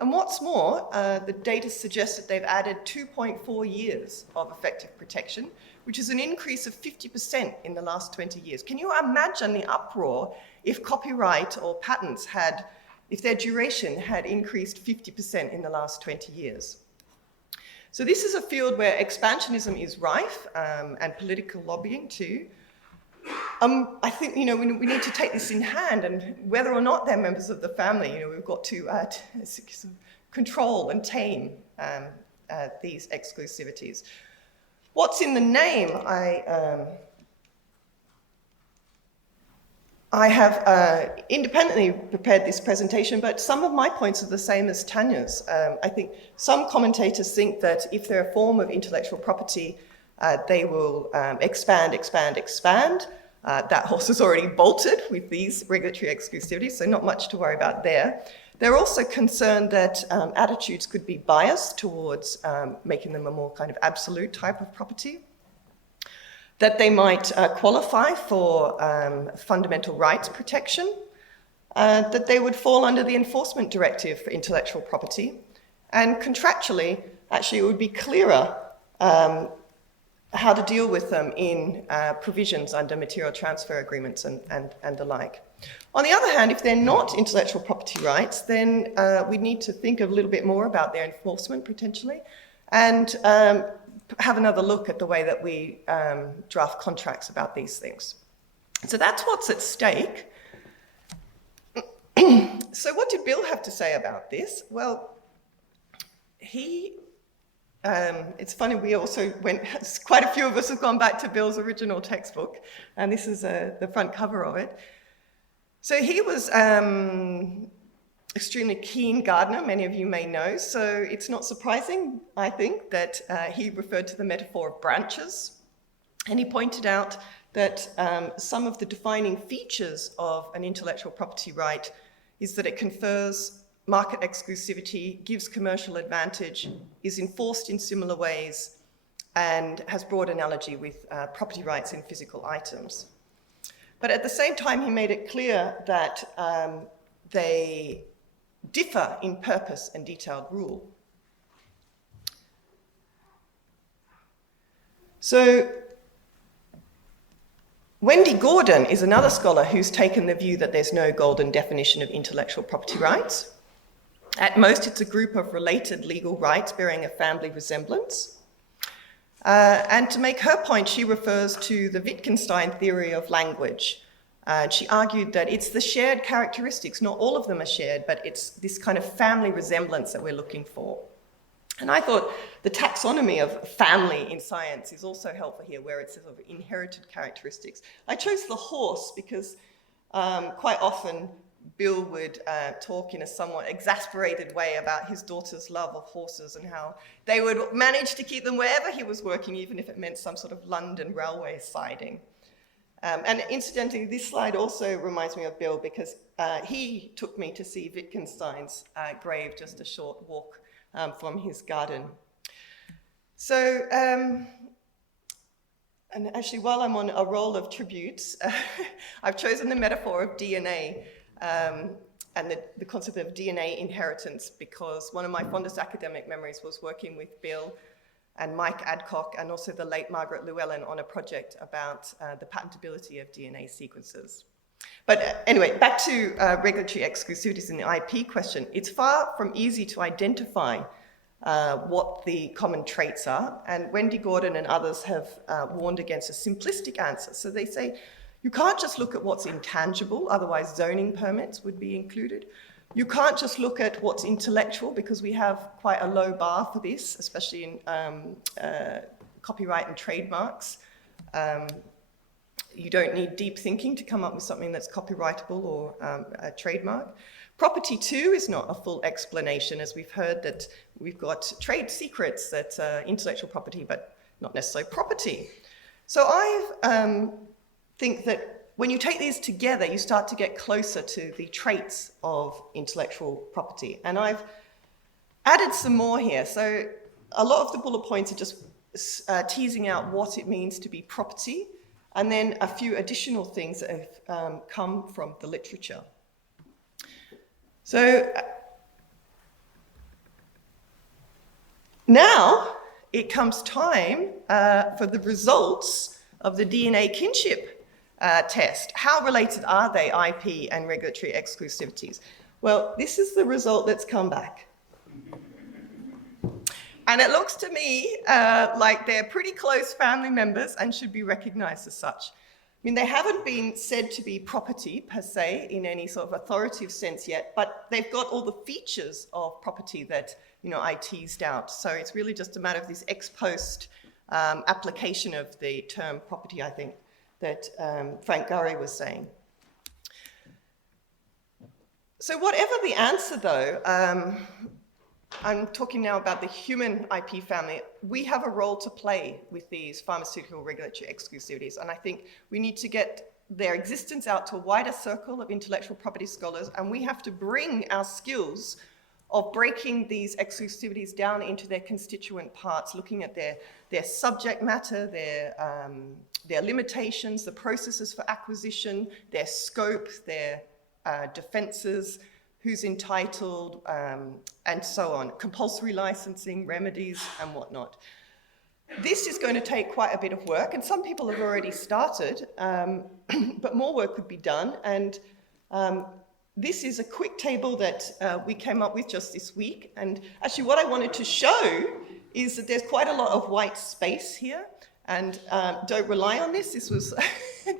And what's more, the data suggests that they've added 2.4 years of effective protection, which is an increase of 50% in the last 20 years. Can you imagine the uproar if copyright or patents if their duration had increased 50% in the last 20 years? So this is a field where expansionism is rife, and political lobbying too. I think, we need to take this in hand, and whether or not they're members of the family, we've got to control and tame these exclusivities. What's in the name? I have independently prepared this presentation, but some of my points are the same as Tanya's. I think some commentators think that if they're a form of intellectual property, they will expand. That horse is already bolted with these regulatory exclusivities, so not much to worry about there. They're also concerned that attitudes could be biased towards making them a more kind of absolute type of property, that they might qualify for fundamental rights protection, that they would fall under the Enforcement Directive for Intellectual Property, and contractually, actually, it would be clearer how to deal with them in provisions under material transfer agreements and the like. On the other hand, if they're not intellectual property rights, then we need to think a little bit more about their enforcement potentially, and have another look at the way that we draft contracts about these things. So that's what's at stake. So what did Bill have to say about this? Well, it's funny, we also quite a few of us have gone back to Bill's original textbook, and this is the front cover of it. So he was extremely keen gardener, many of you may know, so it's not surprising, I think, that he referred to the metaphor of branches, and he pointed out that some of the defining features of an intellectual property right is that it confers market exclusivity, gives commercial advantage, is enforced in similar ways, and has broad analogy with property rights in physical items. But at the same time, he made it clear that they differ in purpose and detailed rule. So Wendy Gordon is another scholar who's taken the view that there's no golden definition of intellectual property rights. At most, it's a group of related legal rights bearing a family resemblance. And to make her point, she refers to the Wittgenstein theory of language. She argued that it's the shared characteristics, not all of them are shared, but it's this kind of family resemblance that we're looking for. And I thought the taxonomy of family in science is also helpful here, where it's sort of inherited characteristics. I chose the horse because quite often Bill would talk in a somewhat exasperated way about his daughter's love of horses and how they would manage to keep them wherever he was working, even if it meant some sort of London railway siding. And incidentally, this slide also reminds me of Bill because he took me to see Wittgenstein's grave just a short walk from his garden. So, and actually, while I'm on a roll of tributes, I've chosen the metaphor of DNA and the concept of DNA inheritance because one of my fondest academic memories was working with Bill and Mike Adcock and also the late Margaret Llewellyn on a project about the patentability of DNA sequences. But anyway, back to regulatory exclusivities in the IP question. It's far from easy to identify what the common traits are, and Wendy Gordon and others have warned against a simplistic answer. So they say, you can't just look at what's intangible, otherwise zoning permits would be included. You can't just look at what's intellectual, because we have quite a low bar for this, especially in copyright and trademarks. You don't need deep thinking to come up with something that's copyrightable or a trademark. Property too is not a full explanation, as we've heard that we've got trade secrets that are intellectual property, but not necessarily property. So I think that when you take these together, you start to get closer to the traits of intellectual property. And I've added some more here. So a lot of the bullet points are just teasing out what it means to be property, and then a few additional things that have come from the literature. So now it comes time for the results of the DNA kinship test. How related are they, IP and regulatory exclusivities? Well, this is the result that's come back. And it looks to me like they're pretty close family members and should be recognized as such. I mean, they haven't been said to be property per se in any sort of authoritative sense yet, but they've got all the features of property that, you know, I teased out. So it's really just a matter of this ex post application of the term property, I think, that Frank Gurry was saying. So whatever the answer, though, I'm talking now about the human IP family. We have a role to play with these pharmaceutical regulatory exclusivities, and I think we need to get their existence out to a wider circle of intellectual property scholars, and we have to bring our skills of breaking these exclusivities down into their constituent parts, looking at their subject matter, their limitations, the processes for acquisition, their scope, their defenses, who's entitled, and so on, compulsory licensing, remedies, and whatnot. This is going to take quite a bit of work, and some people have already started, but more work could be done. And this is a quick table that we came up with just this week. And actually what I wanted to show is that there's quite a lot of white space here. And don't rely on this. This was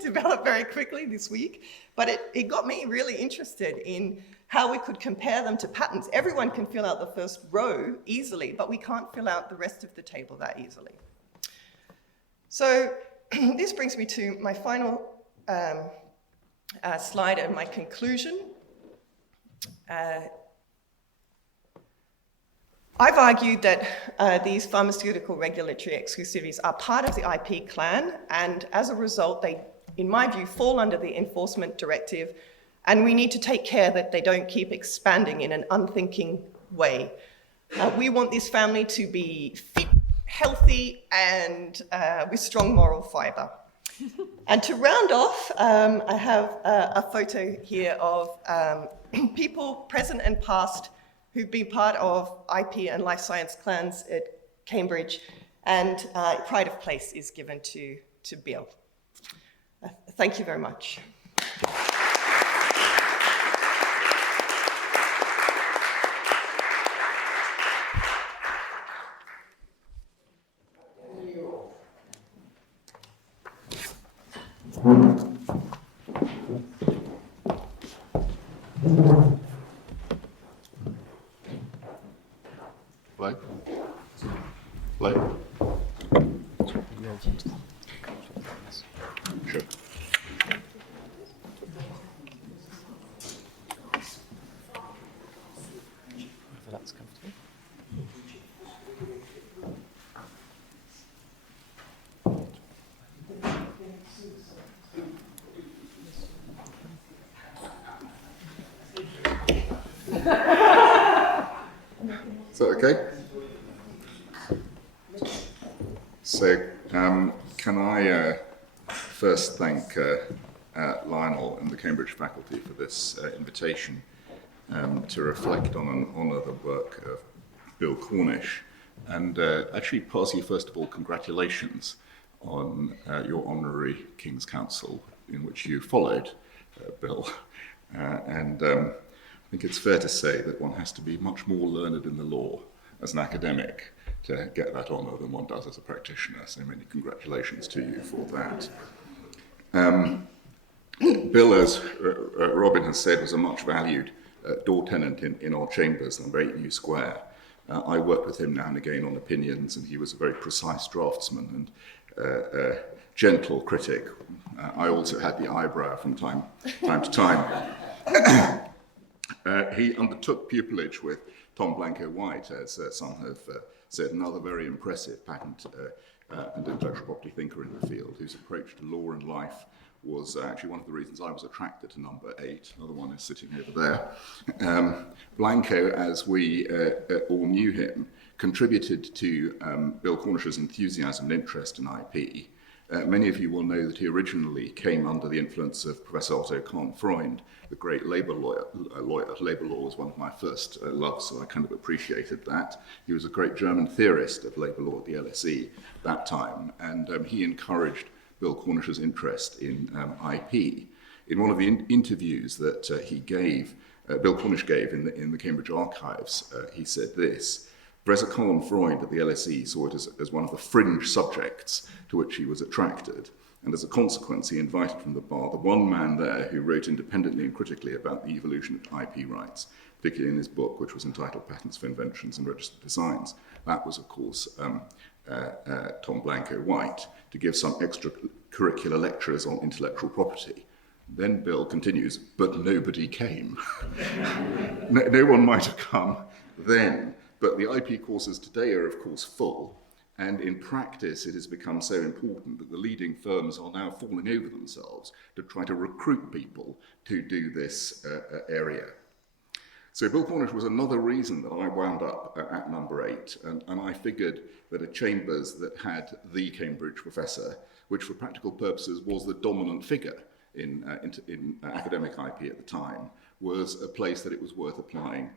developed very quickly this week. But it got me really interested in how we could compare them to patents. Everyone can fill out the first row easily, but we can't fill out the rest of the table that easily. So this brings me to my final slide and my conclusion. I've argued that these pharmaceutical regulatory exclusivities are part of the IP clan, and as a result, they, in my view, fall under the enforcement directive, and we need to take care that they don't keep expanding in an unthinking way. We want this family to be fit, healthy, and with strong moral fibre. And to round off, I have a photo here of people present and past who've been part of IP and life science clans at Cambridge, and pride of place is given to Bill. Thank you very much. Play. Sure. That's comfortable. Is that okay? So, can I first thank Lionel and the Cambridge faculty for this invitation to reflect on and honour the work of Bill Cornish, and actually pass you first of all congratulations on your honorary King's Counsel in which you followed Bill. And I think it's fair to say that one has to be much more learned in the law as an academic to get that honour than one does as a practitioner. So many congratulations to you for that. Bill, as Robin has said, was a much valued door tenant in our chambers on 8 New Square. I worked with him now and again on opinions, and he was a very precise draftsman and gentle critic. I also had the eyebrow from time to time. He undertook pupillage with Tom Blanco White, as some have said, another very impressive patent and intellectual property thinker in the field, whose approach to law and life was actually one of the reasons I was attracted to number 8. Another one is sitting over there. Blanco, as we all knew him, contributed to Bill Cornish's enthusiasm and interest in IP. Many of you will know that he originally came under the influence of Professor Otto Kahn-Freund, the great labour lawyer. Labour law was one of my first loves, so I kind of appreciated that. He was a great German theorist of labour law at the LSE that time, and he encouraged Bill Cornish's interest in IP. In one of the interviews that he gave, Bill Cornish gave in the Cambridge archives, he said this: Professor Colin Freud at the LSE saw it as one of the fringe subjects to which he was attracted, and as a consequence he invited from the bar the one man there who wrote independently and critically about the evolution of IP rights, particularly in his book, which was entitled Patents for Inventions and Registered Designs. That was, of course, Tom Blanco White, to give some extracurricular lectures on intellectual property. Then Bill continues, but nobody came. No one might have come then, but the IP courses today are, of course, full, and in practice it has become so important that the leading firms are now falling over themselves to try to recruit people to do this area. So Bill Cornish was another reason that I wound up at number 8, and I figured that a chambers that had the Cambridge professor, which for practical purposes was the dominant figure in academic IP at the time, was a place that it was worth applying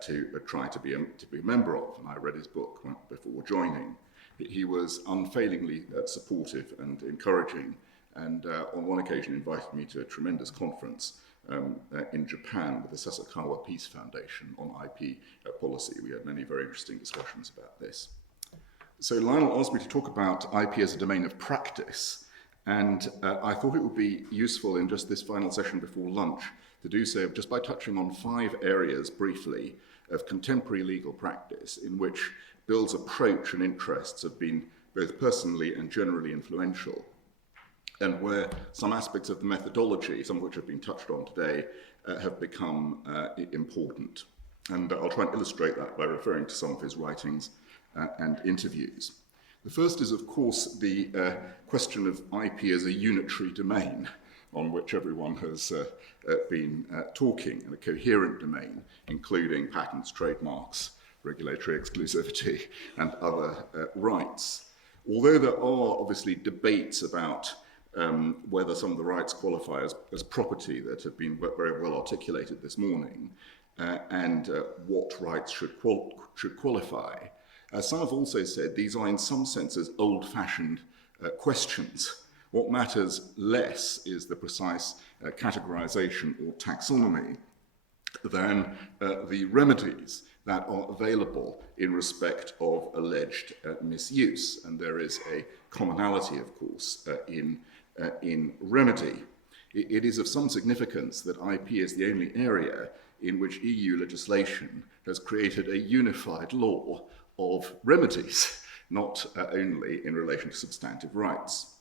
to try to be a member of. And I read his book before joining. He was unfailingly supportive and encouraging, and on one occasion invited me to a tremendous conference in Japan with the Sasakawa Peace Foundation on IP policy. We had many very interesting discussions about this. So Lionel asked me to talk about IP as a domain of practice, and I thought it would be useful in just this final session before lunch to do so just by touching on 5 areas briefly of contemporary legal practice in which Bill's approach and interests have been both personally and generally influential, and where some aspects of the methodology, some of which have been touched on today, have become important. And I'll try and illustrate that by referring to some of his writings and interviews. The first is, of course, the question of IP as a unitary domain, on which everyone has been talking, and a coherent domain, including patents, trademarks, regulatory exclusivity, and other rights. Although there are obviously debates about whether some of the rights qualify as property that have been very well articulated this morning, and what rights should qualify, some have also said these are in some senses old-fashioned questions. What matters less is the precise categorization or taxonomy than the remedies that are available in respect of alleged misuse. And there is a commonality, of course, in remedy. It is of some significance that IP is the only area in which EU legislation has created a unified law of remedies, not only in relation to substantive rights.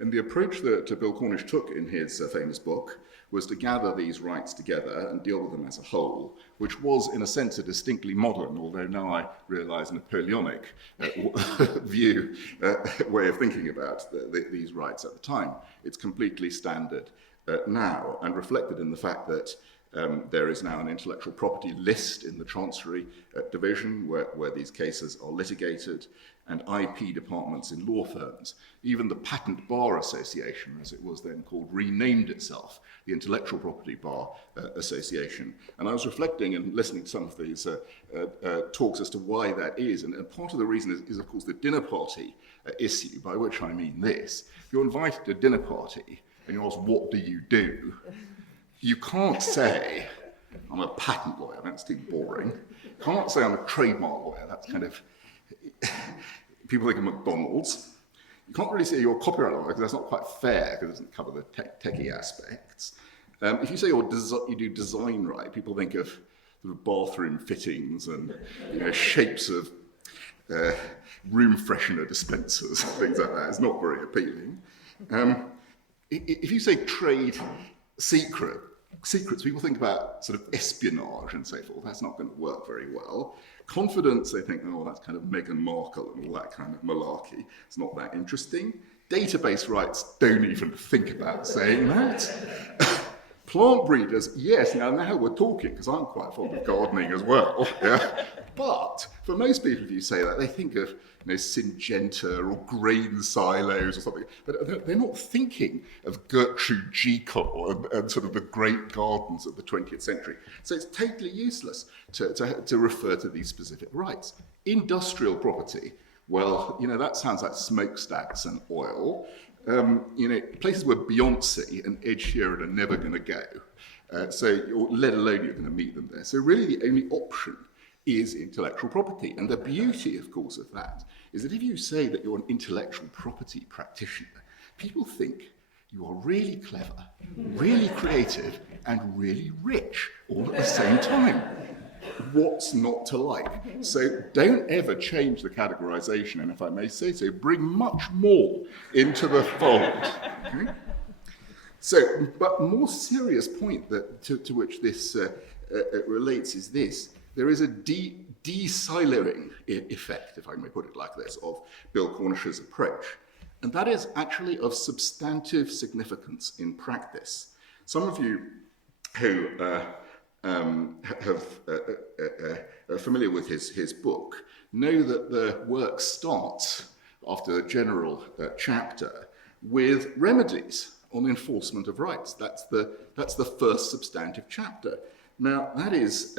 And the approach that Bill Cornish took in his famous book was to gather these rights together and deal with them as a whole, which was, in a sense, a distinctly modern, although now I realise Napoleonic way of thinking about these rights at the time. It's completely standard now, and reflected in the fact that there is now an intellectual property list in the Chancery Division where these cases are litigated, and IP departments in law firms. Even the Patent Bar Association, as it was then called, renamed itself the Intellectual Property Bar Association. And I was reflecting and listening to some of these talks as to why that is. And part of the reason is, of course, the dinner party issue, by which I mean this. If you're invited to a dinner party and you're asked, what do? You can't say, I'm a patent lawyer, that's too boring. You can't say I'm a trademark lawyer, that's kind of, people think of McDonald's. You can't really say you're a copyright lawyer because that's not quite fair because it doesn't cover the techie aspects. If you say you do design right, people think of sort of bathroom fittings and shapes of room freshener dispensers, things like that. It's not very appealing. If you say trade secrets, people think about sort of espionage and so forth. That's not going to work very well. Confidence, they think, oh, that's kind of Meghan Markle and all that kind of malarkey. It's not that interesting. Database rights, don't even think about saying that. Plant breeders, yes, now we're talking, because I'm quite fond of gardening as well. Yeah? But for most people, if you say that, they think of Syngenta or grain silos or something. But they're not thinking of Gertrude Jekyll and sort of the great gardens of the 20th century. So it's totally useless to refer to these specific rights. Industrial property, well, that sounds like smokestacks and oil. Places where Beyonce and Ed Sheeran are never going to go. So let alone you're going to meet them there. So really the only option is intellectual property. And the beauty, of course, of that is that if you say that you're an intellectual property practitioner, people think you are really clever, really creative, and really rich all at the same time. What's not to like? So don't ever change the categorization, and if I may say so, bring much more into the fold. Okay? So, but more serious point that, to which this relates is this. There is a de-siloing effect, if I may put it like this, of Bill Cornish's approach. And that is actually of substantive significance in practice. Some of you who are familiar with his book know that the work starts after the general chapter with remedies on enforcement of rights. That's the first substantive chapter. Now, that is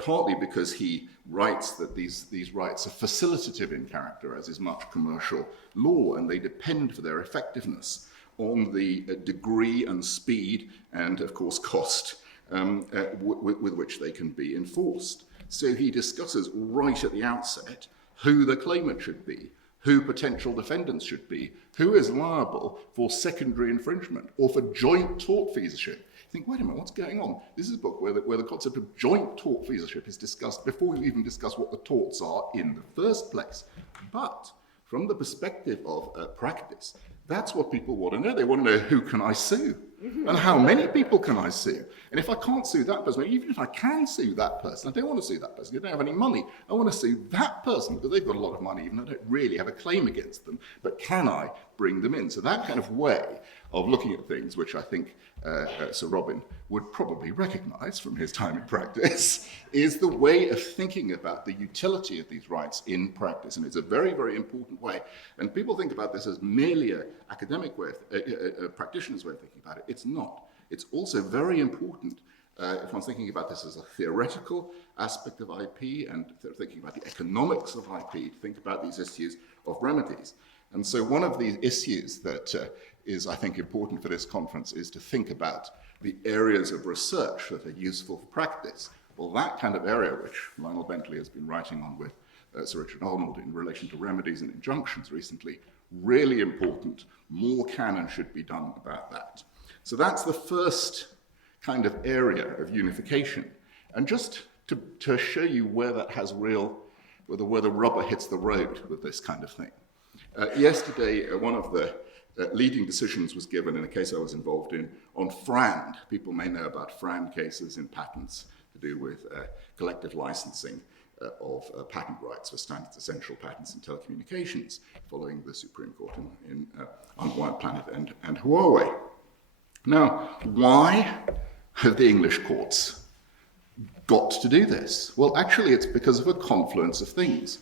partly because he writes that these rights are facilitative in character, as is much commercial law, and they depend for their effectiveness on the degree and speed and, of course, cost with which they can be enforced. So he discusses right at the outset who the claimant should be, who potential defendants should be, who is liable for secondary infringement or for joint tortfeasorship. You think, wait a minute, what's going on? This is a book where the concept of joint tortfeasorship is discussed before you even discuss what the torts are in the first place. But from the perspective of practice, that's what people want to know. They want to know, who can I sue? And how many people can I sue? And if I can't sue that person, even if I can sue that person, I don't want to sue that person. They don't have any money. I want to sue that person because they've got a lot of money, even though I don't really have a claim against them. But can I bring them in? So that kind of way of looking at things, which I think Sir Robin would probably recognise from his time in practice, is the way of thinking about the utility of these rights in practice. And it's a very, very important way. And people think about this as merely an academic way, a practitioner's way of thinking about it. It's not. It's also very important if one's thinking about this as a theoretical aspect of IP and thinking about the economics of IP, to think about these issues of remedies. And so one of the issues that is, I think, important for this conference is to think about the areas of research that are useful for practice. Well, that kind of area, which Lionel Bentley has been writing on with Sir Richard Arnold in relation to remedies and injunctions recently, really important. More can and should be done about that. So that's the first kind of area of unification. And just to show you where that has real, where the rubber hits the road with this kind of thing. Yesterday, one of the leading decisions was given in a case I was involved in on FRAND. People may know about FRAND cases in patents to do with collective licensing of patent rights for standards essential patents in telecommunications, following the Supreme Court in Unwired Planet and Huawei. Now, why have the English courts got to do this? Well, actually, it's because of a confluence of things.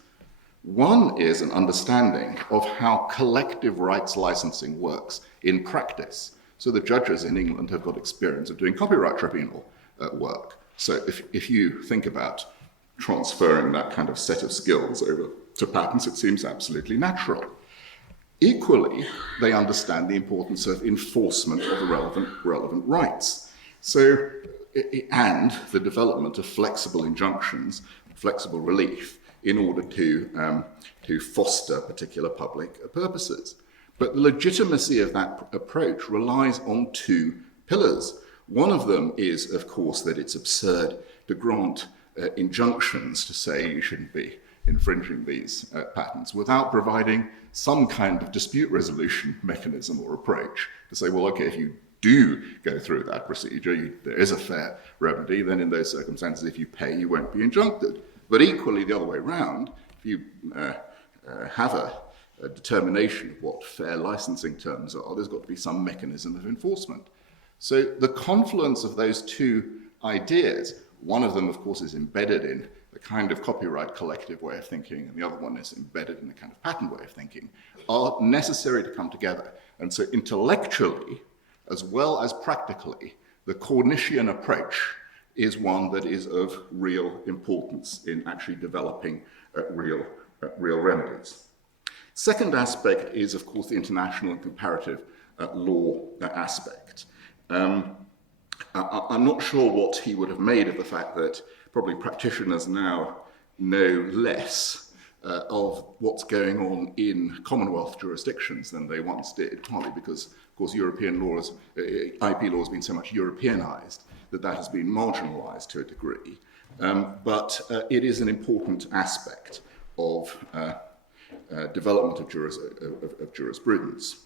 One is an understanding of how collective rights licensing works in practice. So the judges in England have got experience of doing copyright tribunal work. So if you think about transferring that kind of set of skills over to patents, it seems absolutely natural. Equally, they understand the importance of enforcement of the relevant rights. So, and the development of flexible injunctions, flexible relief, in order to foster particular public purposes. But the legitimacy of that approach relies on two pillars. One of them is, of course, that it's absurd to grant injunctions to say you shouldn't be infringing these patents without providing some kind of dispute resolution mechanism or approach to say, well, okay, if you do go through that procedure, there is a fair remedy, then in those circumstances, if you pay, you won't be injuncted. But equally, the other way around, if you have a determination of what fair licensing terms are, there's got to be some mechanism of enforcement. So the confluence of those two ideas, one of them, of course, is embedded in the kind of copyright collective way of thinking, and the other one is embedded in the kind of patent way of thinking, are necessary to come together. And so intellectually, as well as practically, the Cornishian approach is one that is of real importance in actually developing real remedies. Second aspect is, of course, the international and comparative law aspect. I'm not sure what he would have made of the fact that probably practitioners now know less of what's going on in Commonwealth jurisdictions than they once did, partly because, of course, European laws, IP law has been so much Europeanized that has been marginalized to a degree. But it is an important aspect of development of jurisprudence.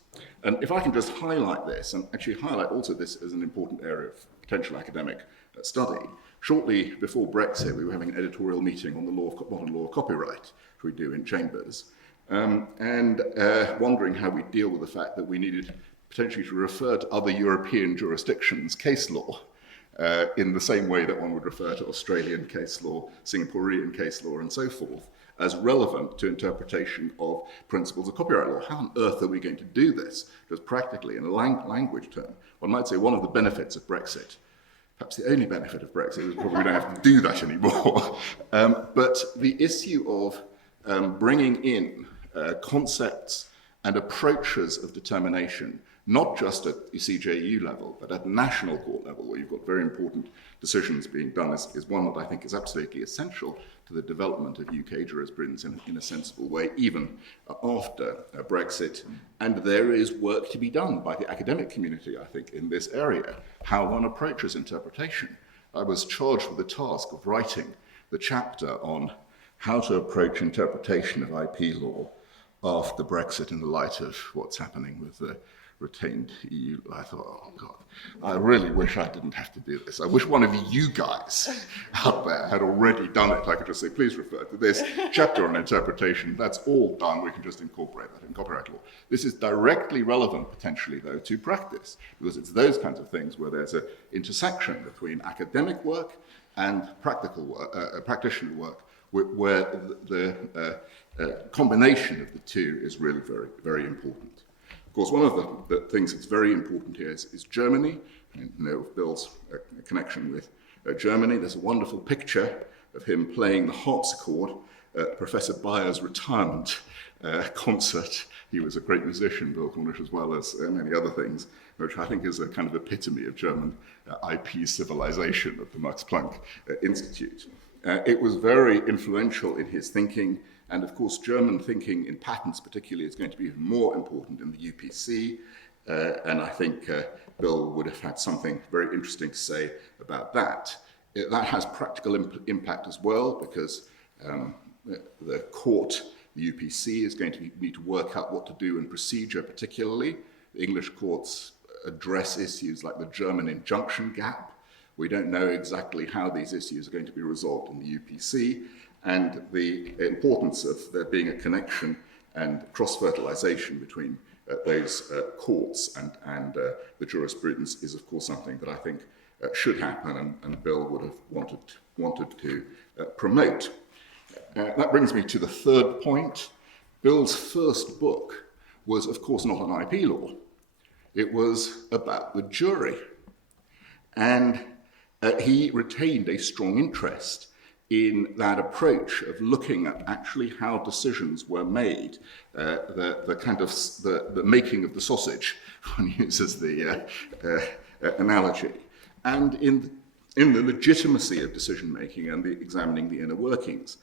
And if I can just highlight this, and actually highlight also this as an important area of potential academic study, shortly before Brexit, we were having an editorial meeting on the modern law of copyright, which we do in Chambers, and wondering how we deal with the fact that we needed potentially to refer to other European jurisdictions' case law in the same way that one would refer to Australian case law, Singaporean case law, and so forth, as relevant to interpretation of principles of copyright law. How on earth are we going to do this? Because practically, in a language term, one might say one of the benefits of Brexit, perhaps the only benefit of Brexit, is probably we don't have to do that anymore. But the issue of bringing in concepts and approaches of determination, not just at the CJEU level, but at national court level, where you've got very important decisions being done, is one that I think is absolutely essential to the development of UK jurisprudence in a sensible way, even after Brexit. And there is work to be done by the academic community, I think, in this area, how one approaches interpretation. I was charged with the task of writing the chapter on how to approach interpretation of IP law after Brexit in the light of what's happening with the retained EU. I thought, oh God, I really wish I didn't have to do this. I wish one of you guys out there had already done it. I could just say, please refer to this chapter on interpretation. That's all done. We can just incorporate that in copyright law. This is directly relevant, potentially, though, to practice, because it's those kinds of things where there's an intersection between academic work and practical work, practitioner work, where the combination of the two is really very, very important. Of course, one of the things that's very important here is Germany. And you know Bill's connection with Germany. There's a wonderful picture of him playing the harpsichord at Professor Bayer's retirement concert. He was a great musician, Bill Cornish, as well as many other things, which I think is a kind of epitome of German IP civilization at the Max Planck Institute. It was very influential in his thinking. And of course, German thinking in patents particularly is going to be even more important in the UPC. And I think Bill would have had something very interesting to say about that. That has practical impact as well, because the court, the UPC, is going to need to work out what to do in procedure particularly. The English courts address issues like the German injunction gap. We don't know exactly how these issues are going to be resolved in the UPC. And the importance of there being a connection and cross-fertilization between those courts and the jurisprudence is, of course, something that I think should happen and Bill would have wanted to promote. That brings me to the third point. Bill's first book was, of course, not an IP law. It was about the jury. And he retained a strong interest in that approach of looking at actually how decisions were made, the making of the sausage, one uses the analogy, and in the legitimacy of decision making and examining the inner workings.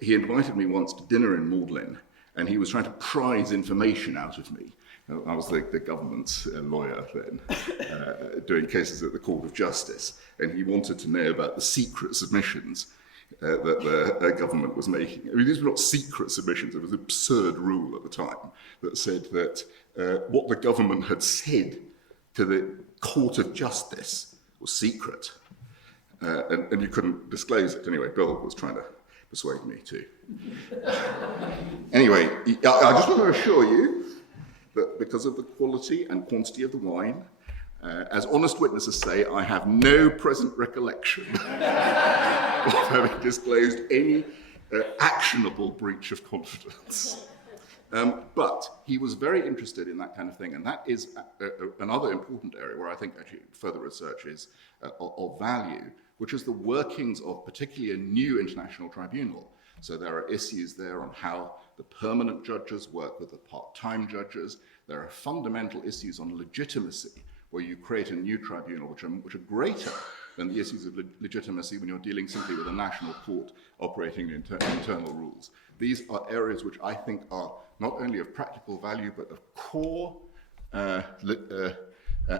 He invited me once to dinner in Magdalen, and he was trying to prize information out of me. I was the government's lawyer then, doing cases at the Court of Justice, and he wanted to know about the secret submissions that the government was making. I mean, these were not secret submissions. It was an absurd rule at the time that said that what the government had said to the Court of Justice was secret, and you couldn't disclose it. Anyway, Bill was trying to persuade me to. Anyway, I just want to assure you that because of the quality and quantity of the wine, as honest witnesses say, I have no present recollection of having disclosed any actionable breach of confidence. But he was very interested in that kind of thing, and that is another important area where I think actually further research is of value, which is the workings of particularly a new international tribunal. So there are issues there on how the permanent judges work with the part-time judges. There are fundamental issues on legitimacy, or you create a new tribunal which are greater than the issues of legitimacy when you're dealing simply with a national court operating internal rules. These are areas which I think are not only of practical value, but of core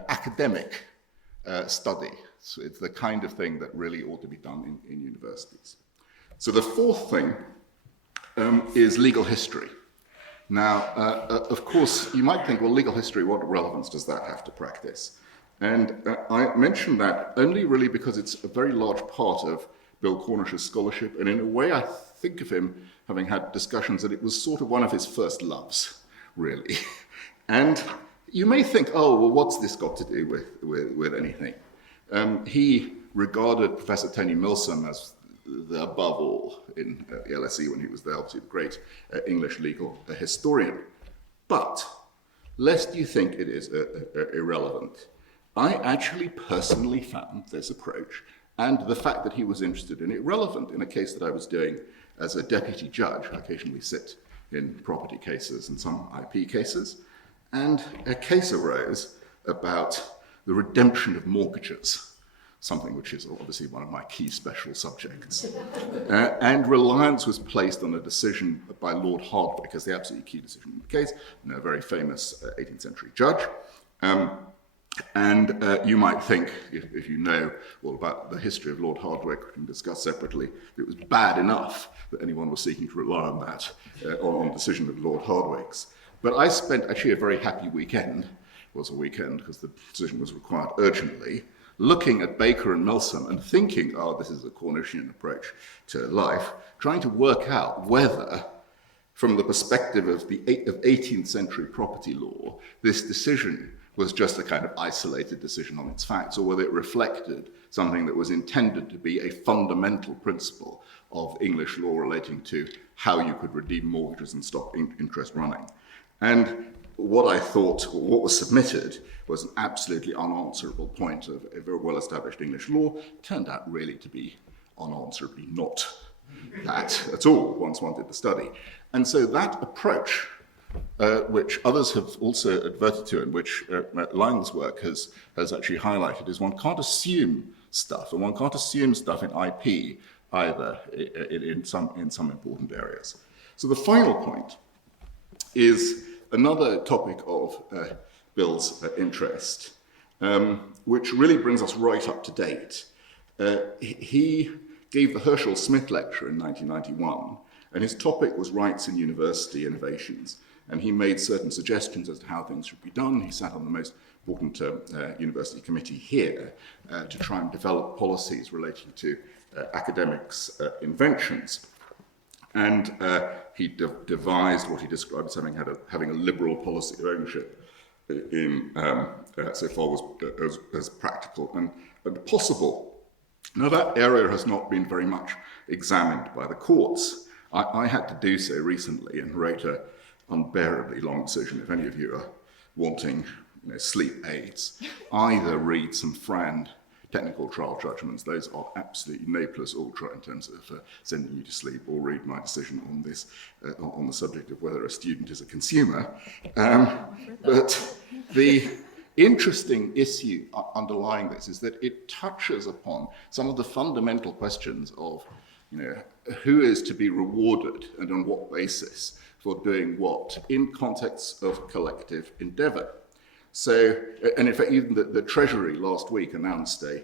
academic study. So it's the kind of thing that really ought to be done in universities. So the fourth thing is legal history. Now, of course, you might think, well, legal history, what relevance does that have to practice? And I mention that only really because it's a very large part of Bill Cornish's scholarship, and in a way I think of him, having had discussions, that it was sort of one of his first loves, really. And you may think, oh, well, what's this got to do with anything? He regarded Professor Tony Milsom as the above all in the LSE when he was there, obviously the great English legal historian. But lest you think it is irrelevant, I actually personally found this approach and the fact that he was interested in it relevant in a case that I was doing as a deputy judge. I occasionally sit in property cases and some IP cases, and a case arose about the redemption of mortgages, something which is obviously one of my key special subjects. And reliance was placed on a decision by Lord Hardwicke as the absolutely key decision in the case, a very famous 18th century judge. And you might think, if you know all about the history of Lord Hardwicke, we can discuss separately, it was bad enough that anyone was seeking to rely on that, on decision of Lord Hardwicke's. But I spent actually a very happy weekend, it was a weekend because the decision was required urgently, looking at Baker and Milsom and thinking, oh, this is a Cornishian approach to life, trying to work out whether, from the perspective of 18th century property law, this decision was just a kind of isolated decision on its facts, or whether it reflected something that was intended to be a fundamental principle of English law relating to how you could redeem mortgages and stop interest running. And what I thought, or what was submitted, was an absolutely unanswerable point of a very well-established English law, turned out really to be unanswerably not that at all, once one did the study. And so that approach, which others have also adverted to, and which Lionel's work has actually highlighted, is one can't assume stuff, and one can't assume stuff in IP either in some important areas. So the final point is another topic of Bill's interest, which really brings us right up to date. He gave the Herschel Smith Lecture in 1991, and his topic was rights in university innovations. And he made certain suggestions as to how things should be done. He sat on the most important university committee here to try and develop policies relating to academics' inventions. And he devised what he described as having a liberal policy of ownership in so far as practical and possible. Now, that area has not been very much examined by the courts. I had to do so recently and wrote an unbearably long decision. If any of you are wanting sleep aids, either read some Frand technical trial judgments, those are absolutely ne plus ultra in terms of sending you to sleep, or read my decision on this, on the subject of whether a student is a consumer. But the interesting issue underlying this is that it touches upon some of the fundamental questions of, who is to be rewarded and on what basis for doing what in contexts of collective endeavour. So, and in fact, even the Treasury last week announced a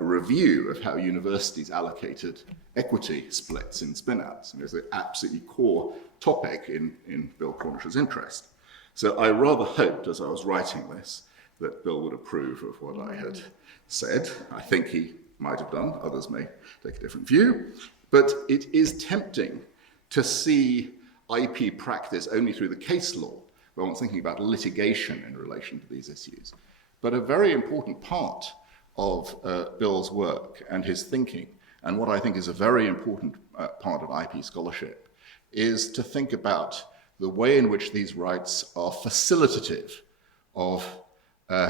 review of how universities allocated equity splits in spin-outs. And it's an absolutely core topic in Bill Cornish's interest. So I rather hoped, as I was writing this, that Bill would approve of what I had said. I think he might have done. Others may take a different view. But it is tempting to see IP practice only through the case law, where one's thinking about litigation in relation to these issues. But a very important part of Bill's work and his thinking, and what I think is a very important part of IP scholarship, is to think about the way in which these rights are facilitative of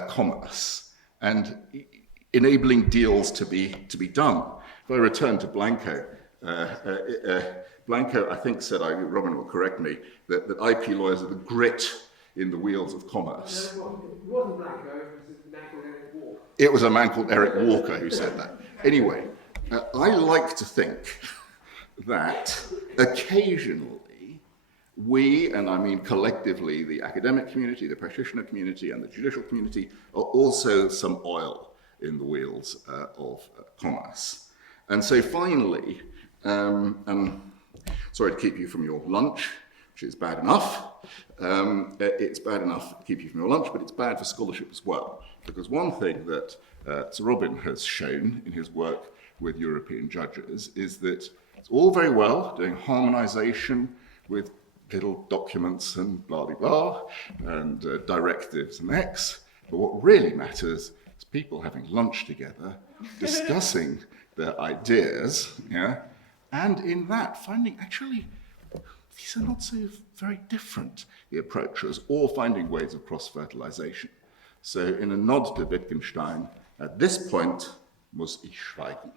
commerce and enabling deals to be done. If I return to Blanco, Blanco, I think, said, Robin will correct me, that IP lawyers are the grit in the wheels of commerce. No, it wasn't Blanco, it was a man called Eric Walker. It was a man called Eric Walker who said that. Anyway, I like to think that occasionally we, and I mean collectively, the academic community, the practitioner community, and the judicial community, are also some oil in the wheels of commerce. And so finally, sorry to keep you from your lunch, which is bad enough. It's bad enough to keep you from your lunch, but it's bad for scholarship as well. Because one thing that Sir Robin has shown in his work with European judges is that it's all very well doing harmonisation with little documents and blah, blah, blah, and directives and X, but what really matters is people having lunch together, discussing their ideas, yeah, and in that finding actually these are not so very different, the approaches, or finding ways of cross-fertilization. So in a nod to Wittgenstein, at this point muss ich schweigen.